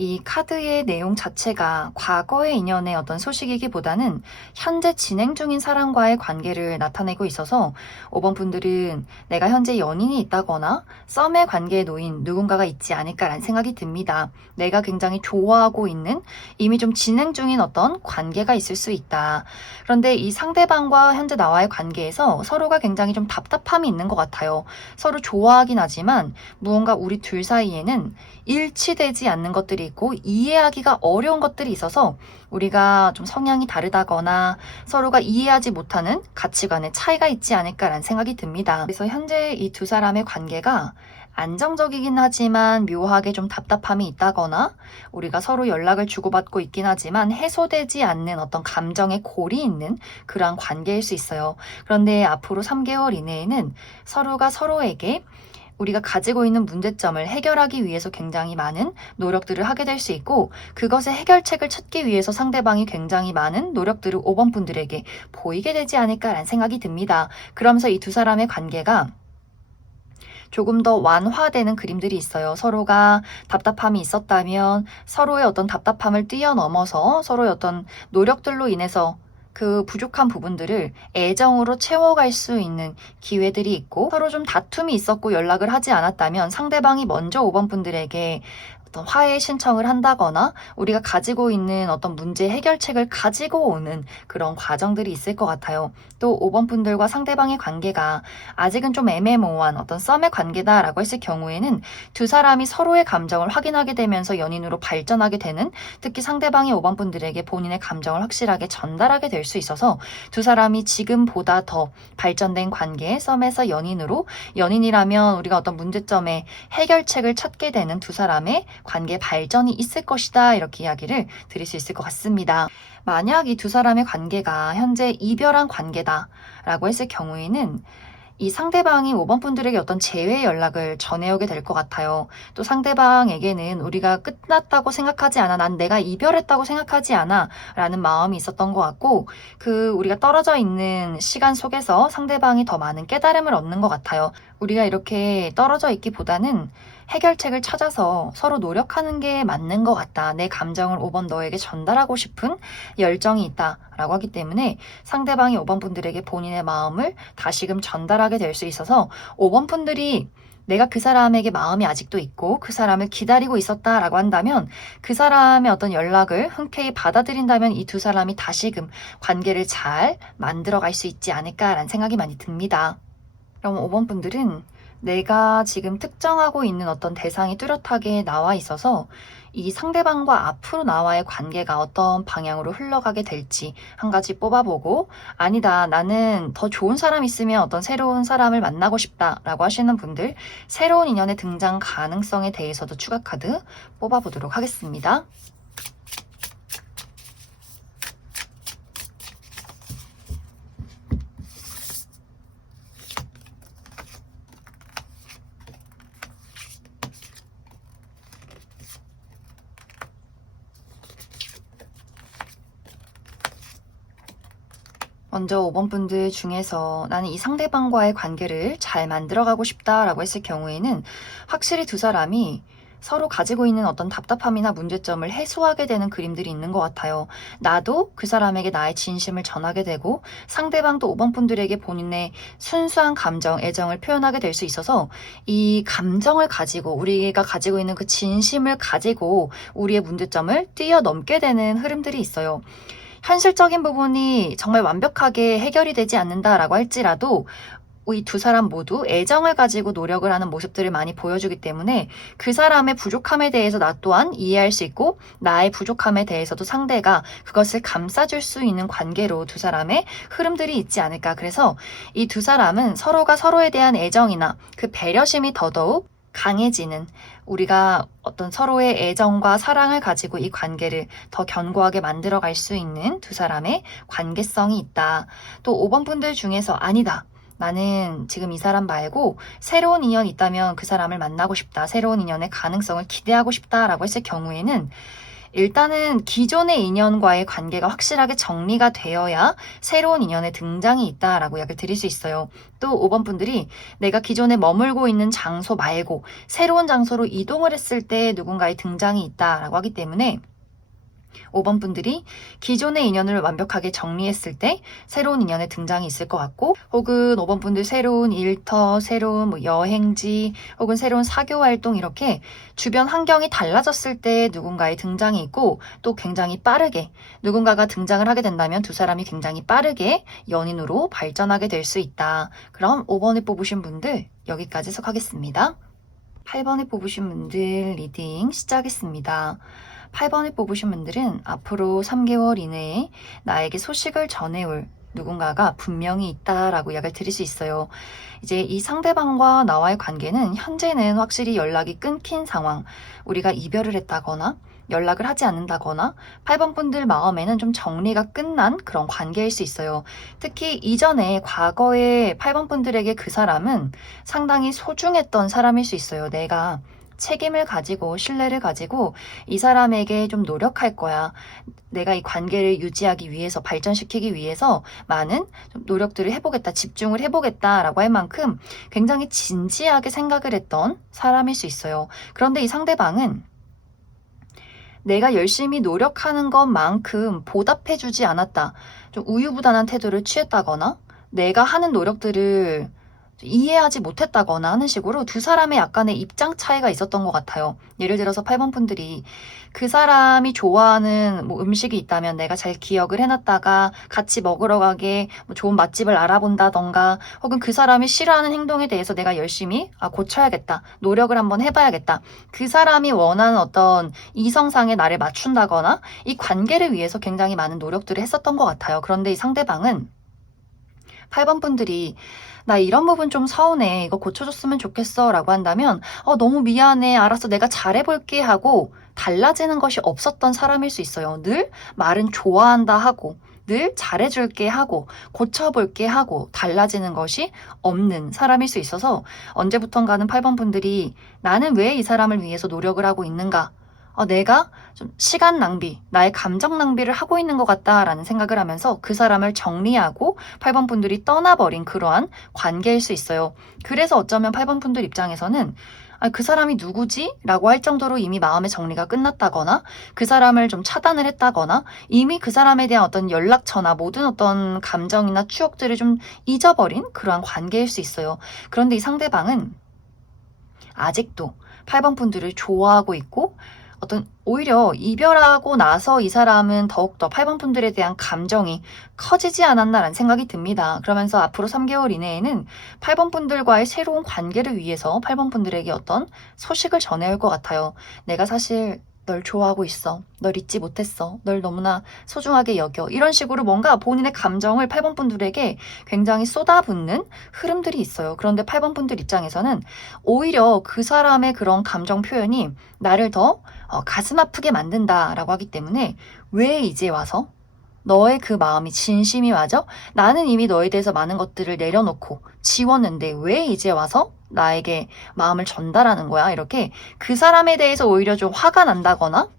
이 카드의 내용 자체가 과거의 인연의 어떤 소식이기보다는 현재 진행 중인 사람과의 관계를 나타내고 있어서 5번 분들은 내가 현재 연인이 있다거나 썸의 관계에 놓인 누군가가 있지 않을까라는 생각이 듭니다. 내가 굉장히 좋아하고 있는 이미 좀 진행 중인 어떤 관계가 있을 수 있다. 그런데 이 상대방과 현재 나와의 관계에서 서로가 굉장히 좀 답답함이 있는 것 같아요. 서로 좋아하긴 하지만 무언가 우리 둘 사이에는 일치되지 않는 것들이 있고 이해하기가 어려운 것들이 있어서 우리가 좀 성향이 다르다거나 서로가 이해하지 못하는 가치관의 차이가 있지 않을까라는 생각이 듭니다. 그래서 현재 이 두 사람의 관계가 안정적이긴 하지만 묘하게 좀 답답함이 있다거나 우리가 서로 연락을 주고받고 있긴 하지만 해소되지 않는 어떤 감정의 골이 있는 그러한 관계일 수 있어요. 그런데 앞으로 3개월 이내에는 서로가 서로에게 우리가 가지고 있는 문제점을 해결하기 위해서 굉장히 많은 노력들을 하게 될 수 있고 그것의 해결책을 찾기 위해서 상대방이 굉장히 많은 노력들을 5번 분들에게 보이게 되지 않을까라는 생각이 듭니다. 그러면서 이 두 사람의 관계가 조금 더 완화되는 그림들이 있어요. 서로가 답답함이 있었다면 서로의 어떤 답답함을 뛰어넘어서 서로의 어떤 노력들로 인해서 그 부족한 부분들을 애정으로 채워갈 수 있는 기회들이 있고 서로 좀 다툼이 있었고 연락을 하지 않았다면 상대방이 먼저 5번 분들에게 어떤 화해 신청을 한다거나 우리가 가지고 있는 어떤 문제 해결책을 가지고 오는 그런 과정들이 있을 것 같아요. 또 5번 분들과 상대방의 관계가 아직은 좀 애매모호한 어떤 썸의 관계다라고 했을 경우에는 두 사람이 서로의 감정을 확인하게 되면서 연인으로 발전하게 되는 특히 상대방의 5번 분들에게 본인의 감정을 확실하게 전달하게 될 수 있어서 두 사람이 지금보다 더 발전된 관계 썸에서 연인으로 연인이라면 우리가 어떤 문제점에 해결책을 찾게 되는 두 사람의 관계 발전이 있을 것이다 이렇게 이야기를 드릴 수 있을 것 같습니다. 만약 이 두 사람의 관계가 현재 이별한 관계다 라고 했을 경우에는 이 상대방이 5번 분들에게 어떤 재회 연락을 전해오게 될 것 같아요. 또 상대방에게는 우리가 끝났다고 생각하지 않아, 난 내가 이별했다고 생각하지 않아 라는 마음이 있었던 것 같고 우리가 떨어져 있는 시간 속에서 상대방이 더 많은 깨달음을 얻는 것 같아요. 우리가 이렇게 떨어져 있기보다는 해결책을 찾아서 서로 노력하는 게 맞는 것 같다. 내 감정을 5번 너에게 전달하고 싶은 열정이 있다라고 하기 때문에 상대방이 5번 분들에게 본인의 마음을 다시금 전달하게 될 수 있어서 5번 분들이 내가 그 사람에게 마음이 아직도 있고 그 사람을 기다리고 있었다라고 한다면 그 사람의 어떤 연락을 흔쾌히 받아들인다면 이 두 사람이 다시금 관계를 잘 만들어갈 수 있지 않을까라는 생각이 많이 듭니다. 그럼 5번 분들은 내가 지금 특정하고 있는 어떤 대상이 뚜렷하게 나와 있어서 이 상대방과 앞으로 나와의 관계가 어떤 방향으로 흘러가게 될지 한 가지 뽑아보고 아니다 나는 더 좋은 사람 있으면 어떤 새로운 사람을 만나고 싶다라고 하시는 분들 새로운 인연의 등장 가능성에 대해서도 추가 카드 뽑아보도록 하겠습니다. 먼저 5번 분들 중에서 나는 이 상대방과의 관계를 잘 만들어가고 싶다라고 했을 경우에는 확실히 두 사람이 서로 가지고 있는 어떤 답답함이나 문제점을 해소하게 되는 그림들이 있는 것 같아요. 나도 그 사람에게 나의 진심을 전하게 되고 상대방도 5번 분들에게 본인의 순수한 감정, 애정을 표현하게 될 수 있어서 이 감정을 가지고 우리가 가지고 있는 그 진심을 가지고 우리의 문제점을 뛰어넘게 되는 흐름들이 있어요. 현실적인 부분이 정말 완벽하게 해결이 되지 않는다라고 할지라도 이 두 사람 모두 애정을 가지고 노력을 하는 모습들을 많이 보여주기 때문에 그 사람의 부족함에 대해서 나 또한 이해할 수 있고 나의 부족함에 대해서도 상대가 그것을 감싸줄 수 있는 관계로 두 사람의 흐름들이 있지 않을까. 그래서 이 두 사람은 서로가 서로에 대한 애정이나 그 배려심이 더더욱 강해지는, 우리가 어떤 서로의 애정과 사랑을 가지고 이 관계를 더 견고하게 만들어 갈 수 있는 두 사람의 관계성이 있다. 또 5번 분들 중에서 아니다, 나는 지금 이 사람 말고 새로운 인연이 있다면 그 사람을 만나고 싶다, 새로운 인연의 가능성을 기대하고 싶다라고 했을 경우에는 일단은 기존의 인연과의 관계가 확실하게 정리가 되어야 새로운 인연의 등장이 있다라고 이야기를 드릴 수 있어요. 또 5번 분들이 내가 기존에 머물고 있는 장소 말고 새로운 장소로 이동을 했을 때 누군가의 등장이 있다라고 하기 때문에 5번 분들이 기존의 인연을 완벽하게 정리했을 때 새로운 인연의 등장이 있을 것 같고, 혹은 5번 분들 새로운 일터, 새로운 여행지, 혹은 새로운 사교 활동, 이렇게 주변 환경이 달라졌을 때 누군가의 등장이 있고, 또 굉장히 빠르게 누군가가 등장을 하게 된다면 두 사람이 굉장히 빠르게 연인으로 발전하게 될 수 있다. 그럼 5번을 뽑으신 분들 여기까지 해석하겠습니다. 8번을 뽑으신 분들 리딩 시작하겠습니다. 8번을 뽑으신 분들은 앞으로 3개월 이내에 나에게 소식을 전해올 누군가가 분명히 있다라고 이야기를 드릴 수 있어요. 이제 이 상대방과 나와의 관계는 현재는 확실히 연락이 끊긴 상황, 우리가 이별을 했다거나 연락을 하지 않는다거나 8번 분들 마음에는 좀 정리가 끝난 그런 관계일 수 있어요. 특히 이전에 과거에 8번 분들에게 그 사람은 상당히 소중했던 사람일 수 있어요. 내가 책임을 가지고 신뢰를 가지고 이 사람에게 좀 노력할 거야, 내가 이 관계를 유지하기 위해서, 발전시키기 위해서 많은 좀 노력들을 해보겠다, 집중을 해보겠다라고 할 만큼 굉장히 진지하게 생각을 했던 사람일 수 있어요. 그런데 이 상대방은 내가 열심히 노력하는 것만큼 보답해주지 않았다, 좀 우유부단한 태도를 취했다거나 내가 하는 노력들을 이해하지 못했다거나 하는 식으로 두 사람의 약간의 입장 차이가 있었던 것 같아요. 예를 들어서 8번 분들이 그 사람이 좋아하는 음식이 있다면 내가 잘 기억을 해놨다가 같이 먹으러 가게 좋은 맛집을 알아본다던가, 혹은 그 사람이 싫어하는 행동에 대해서 내가 열심히 고쳐야겠다, 노력을 한번 해봐야겠다, 그 사람이 원하는 어떤 이성상에 나를 맞춘다거나 이 관계를 위해서 굉장히 많은 노력들을 했었던 것 같아요. 그런데 이 상대방은 8번 분들이 나 이런 부분 좀 서운해, 이거 고쳐줬으면 좋겠어 라고 한다면 너무 미안해, 알았어, 내가 잘해볼게 하고 달라지는 것이 없었던 사람일 수 있어요. 늘 말은 좋아한다 하고 늘 잘해줄게 하고 고쳐볼게 하고 달라지는 것이 없는 사람일 수 있어서 언제부턴가는 8번 분들이 나는 왜 이 사람을 위해서 노력을 하고 있는가, 내가 좀 시간 낭비, 나의 감정 낭비를 하고 있는 것 같다라는 생각을 하면서 그 사람을 정리하고 8번 분들이 떠나버린 그러한 관계일 수 있어요. 그래서 어쩌면 8번 분들 입장에서는 그 사람이 누구지? 라고 할 정도로 이미 마음의 정리가 끝났다거나 그 사람을 좀 차단을 했다거나 이미 그 사람에 대한 어떤 연락처나 모든 어떤 감정이나 추억들을 좀 잊어버린 그러한 관계일 수 있어요. 그런데 이 상대방은 아직도 8번 분들을 좋아하고 있고, 오히려 이별하고 나서 이 사람은 더욱더 8번 분들에 대한 감정이 커지지 않았나라는 생각이 듭니다. 그러면서 앞으로 3개월 이내에는 8번 분들과의 새로운 관계를 위해서 8번 분들에게 어떤 소식을 전해올 것 같아요. 내가 사실 널 좋아하고 있어, 널 잊지 못했어, 널 너무나 소중하게 여겨, 이런 식으로 뭔가 본인의 감정을 8번 분들에게 굉장히 쏟아붓는 흐름들이 있어요. 그런데 8번 분들 입장에서는 오히려 그 사람의 그런 감정 표현이 나를 더 가슴 아프게 만든다라고 하기 때문에 왜 이제 와서 너의 그 마음이 진심이 맞아? 나는 이미 너에 대해서 많은 것들을 내려놓고 지웠는데 왜 이제 와서 나에게 마음을 전달하는 거야? 이렇게 그 사람에 대해서 오히려 좀 화가 난다거나,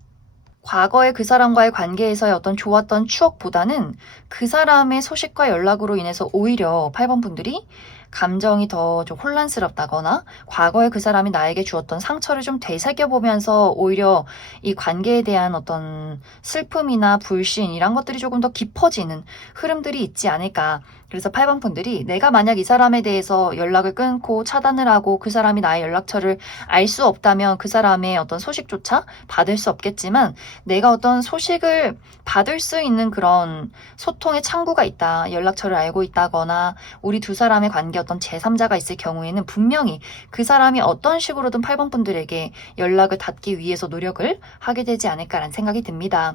과거에 그 사람과의 관계에서의 어떤 좋았던 추억보다는 그 사람의 소식과 연락으로 인해서 오히려 8번 분들이 감정이 더 좀 혼란스럽다거나 과거에 그 사람이 나에게 주었던 상처를 좀 되새겨보면서 오히려 이 관계에 대한 어떤 슬픔이나 불신, 이런 것들이 조금 더 깊어지는 흐름들이 있지 않을까. 그래서 8번 분들이 내가 만약 이 사람에 대해서 연락을 끊고 차단을 하고 그 사람이 나의 연락처를 알 수 없다면 그 사람의 어떤 소식조차 받을 수 없겠지만 내가 어떤 소식을 받을 수 있는 그런 소통의 창구가 있다. 연락처를 알고 있다거나 우리 두 사람의 관계 어떤 제3자가 있을 경우에는 분명히 그 사람이 어떤 식으로든 8번 분들에게 연락을 닿기 위해서 노력을 하게 되지 않을까라는 생각이 듭니다.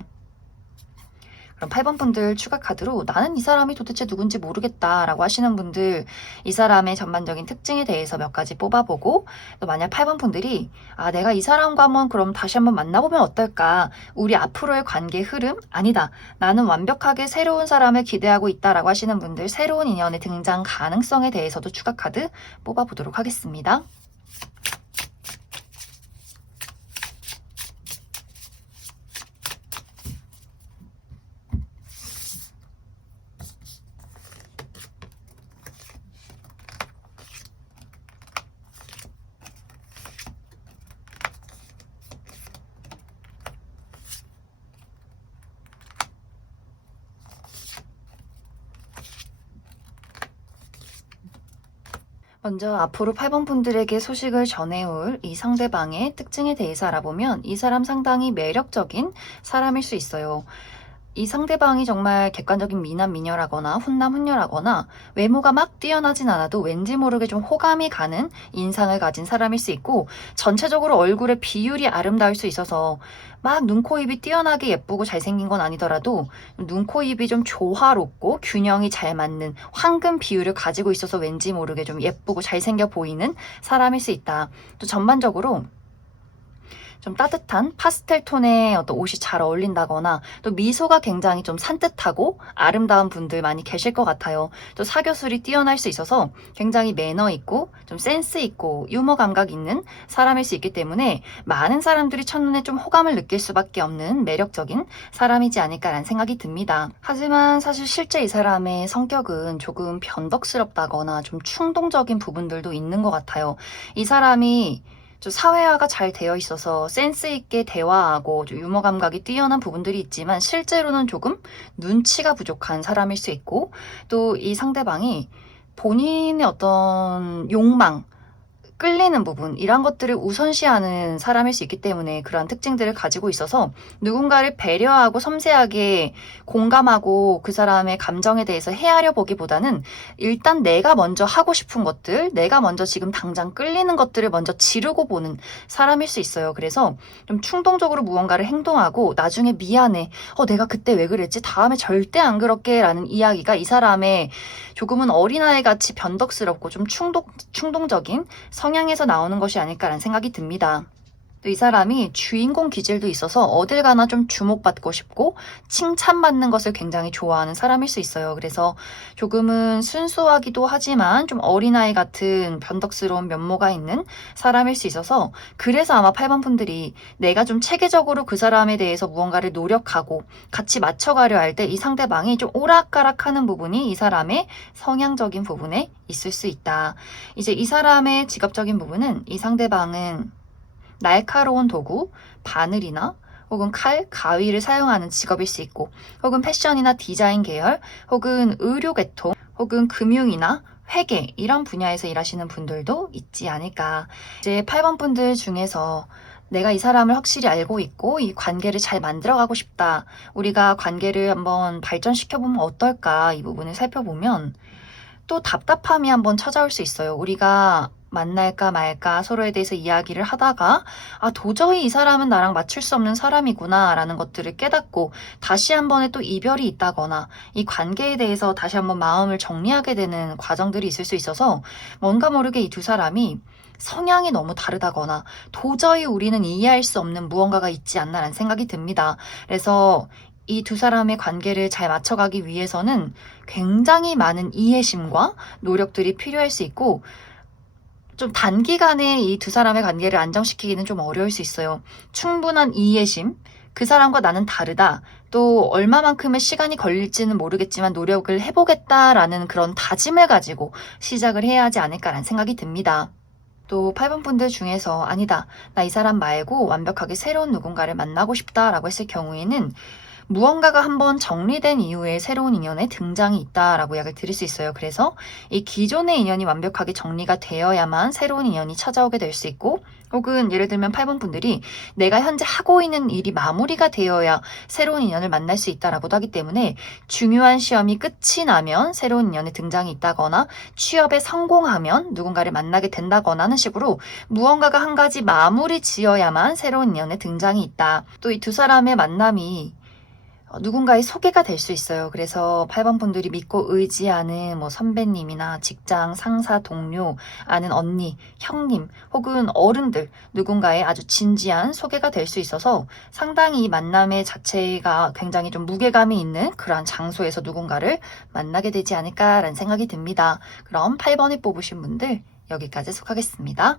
그럼 8번 분들 추가 카드로 나는 이 사람이 도대체 누군지 모르겠다 라고 하시는 분들, 이 사람의 전반적인 특징에 대해서 몇 가지 뽑아보고, 또 만약 8번 분들이 내가 이 사람과 그럼 다시 한번 만나보면 어떨까, 우리 앞으로의 관계 흐름, 아니다, 나는 완벽하게 새로운 사람을 기대하고 있다라고 하시는 분들, 새로운 인연의 등장 가능성에 대해서도 추가 카드 뽑아보도록 하겠습니다. 먼저 앞으로 8번 분들에게 소식을 전해올 이 상대방의 특징에 대해서 알아보면 이 사람 상당히 매력적인 사람일 수 있어요. 이 상대방이 정말 객관적인 미남 미녀라거나 훈남 훈녀라거나 외모가 막 뛰어나진 않아도 왠지 모르게 좀 호감이 가는 인상을 가진 사람일 수 있고, 전체적으로 얼굴의 비율이 아름다울 수 있어서 막 눈, 코, 입이 뛰어나게 예쁘고 잘생긴 건 아니더라도 눈, 코, 입이 좀 조화롭고 균형이 잘 맞는 황금 비율을 가지고 있어서 왠지 모르게 좀 예쁘고 잘생겨 보이는 사람일 수 있다. 또 전반적으로 좀 따뜻한 파스텔 톤의 어떤 옷이 잘 어울린다거나 또 미소가 굉장히 좀 산뜻하고 아름다운 분들 많이 계실 것 같아요. 또 사교술이 뛰어날 수 있어서 굉장히 매너 있고 좀 센스 있고 유머 감각 있는 사람일 수 있기 때문에 많은 사람들이 첫눈에 좀 호감을 느낄 수밖에 없는 매력적인 사람이지 않을까라는 생각이 듭니다. 하지만 사실 실제 이 사람의 성격은 조금 변덕스럽다거나 좀 충동적인 부분들도 있는 것 같아요. 이 사람이 좀 사회화가 잘 되어 있어서 센스 있게 대화하고 좀 유머 감각이 뛰어난 부분들이 있지만 실제로는 조금 눈치가 부족한 사람일 수 있고, 또 이 상대방이 본인의 어떤 욕망, 끌리는 부분, 이런 것들을 우선시하는 사람일 수 있기 때문에 그러한 특징들을 가지고 있어서 누군가를 배려하고 섬세하게 공감하고 그 사람의 감정에 대해서 헤아려 보기보다는 일단 내가 먼저 하고 싶은 것들, 내가 먼저 지금 당장 끌리는 것들을 먼저 지르고 보는 사람일 수 있어요. 그래서 좀 충동적으로 무언가를 행동하고 나중에 미안해, 내가 그때 왜 그랬지? 다음에 절대 안 그럴게 라는 이야기가 이 사람의 조금은 어린아이 같이 변덕스럽고 좀 충동적인 성향에서 나오는 것이 아닐까라는 생각이 듭니다. 또 이 사람이 주인공 기질도 있어서 어딜 가나 좀 주목받고 싶고 칭찬받는 것을 굉장히 좋아하는 사람일 수 있어요. 그래서 조금은 순수하기도 하지만 좀 어린아이 같은 변덕스러운 면모가 있는 사람일 수 있어서, 그래서 아마 8번 분들이 내가 좀 체계적으로 그 사람에 대해서 무언가를 노력하고 같이 맞춰가려 할 때 이 상대방이 좀 오락가락하는 부분이 이 사람의 성향적인 부분에 있을 수 있다. 이제 이 사람의 직업적인 부분은 이 상대방은 날카로운 도구, 바늘이나 혹은 칼, 가위를 사용하는 직업일 수 있고, 혹은 패션이나 디자인 계열, 혹은 의료 계통, 혹은 금융이나 회계, 이런 분야에서 일하시는 분들도 있지 않을까. 이제 8번 분들 중에서 내가 이 사람을 확실히 알고 있고 이 관계를 잘 만들어가고 싶다, 우리가 관계를 한번 발전시켜보면 어떨까, 이 부분을 살펴보면 또 답답함이 한번 찾아올 수 있어요. 우리가 만날까 말까 서로에 대해서 이야기를 하다가 도저히 이 사람은 나랑 맞출 수 없는 사람이구나 라는 것들을 깨닫고 다시 한 번의 또 이별이 있다거나 이 관계에 대해서 다시 한번 마음을 정리하게 되는 과정들이 있을 수 있어서 뭔가 모르게 이 두 사람이 성향이 너무 다르다거나 도저히 우리는 이해할 수 없는 무언가가 있지 않나라는 생각이 듭니다. 그래서 이 두 사람의 관계를 잘 맞춰가기 위해서는 굉장히 많은 이해심과 노력들이 필요할 수 있고, 좀 단기간에 이 두 사람의 관계를 안정시키기는 좀 어려울 수 있어요. 충분한 이해심, 그 사람과 나는 다르다, 또 얼마만큼의 시간이 걸릴지는 모르겠지만 노력을 해보겠다라는 그런 다짐을 가지고 시작을 해야 하지 않을까라는 생각이 듭니다. 또 8번 분들 중에서 아니다, 나 이 사람 말고 완벽하게 새로운 누군가를 만나고 싶다라고 했을 경우에는 무언가가 한번 정리된 이후에 새로운 인연의 등장이 있다라고 이야기를 드릴 수 있어요. 그래서 이 기존의 인연이 완벽하게 정리가 되어야만 새로운 인연이 찾아오게 될 수 있고, 혹은 예를 들면 8번 분들이 내가 현재 하고 있는 일이 마무리가 되어야 새로운 인연을 만날 수 있다라고도 하기 때문에 중요한 시험이 끝이 나면 새로운 인연의 등장이 있다거나 취업에 성공하면 누군가를 만나게 된다거나 하는 식으로 무언가가 한 가지 마무리 지어야만 새로운 인연의 등장이 있다. 또 이 두 사람의 만남이 누군가의 소개가 될 수 있어요. 그래서 8번 분들이 믿고 의지하는 뭐 선배님이나 직장 상사 동료, 아는 언니, 형님 혹은 어른들 누군가의 아주 진지한 소개가 될 수 있어서 상당히 이 만남의 자체가 굉장히 좀 무게감이 있는 그러한 장소에서 누군가를 만나게 되지 않을까라는 생각이 듭니다. 그럼 8번을 뽑으신 분들 여기까지 속하겠습니다.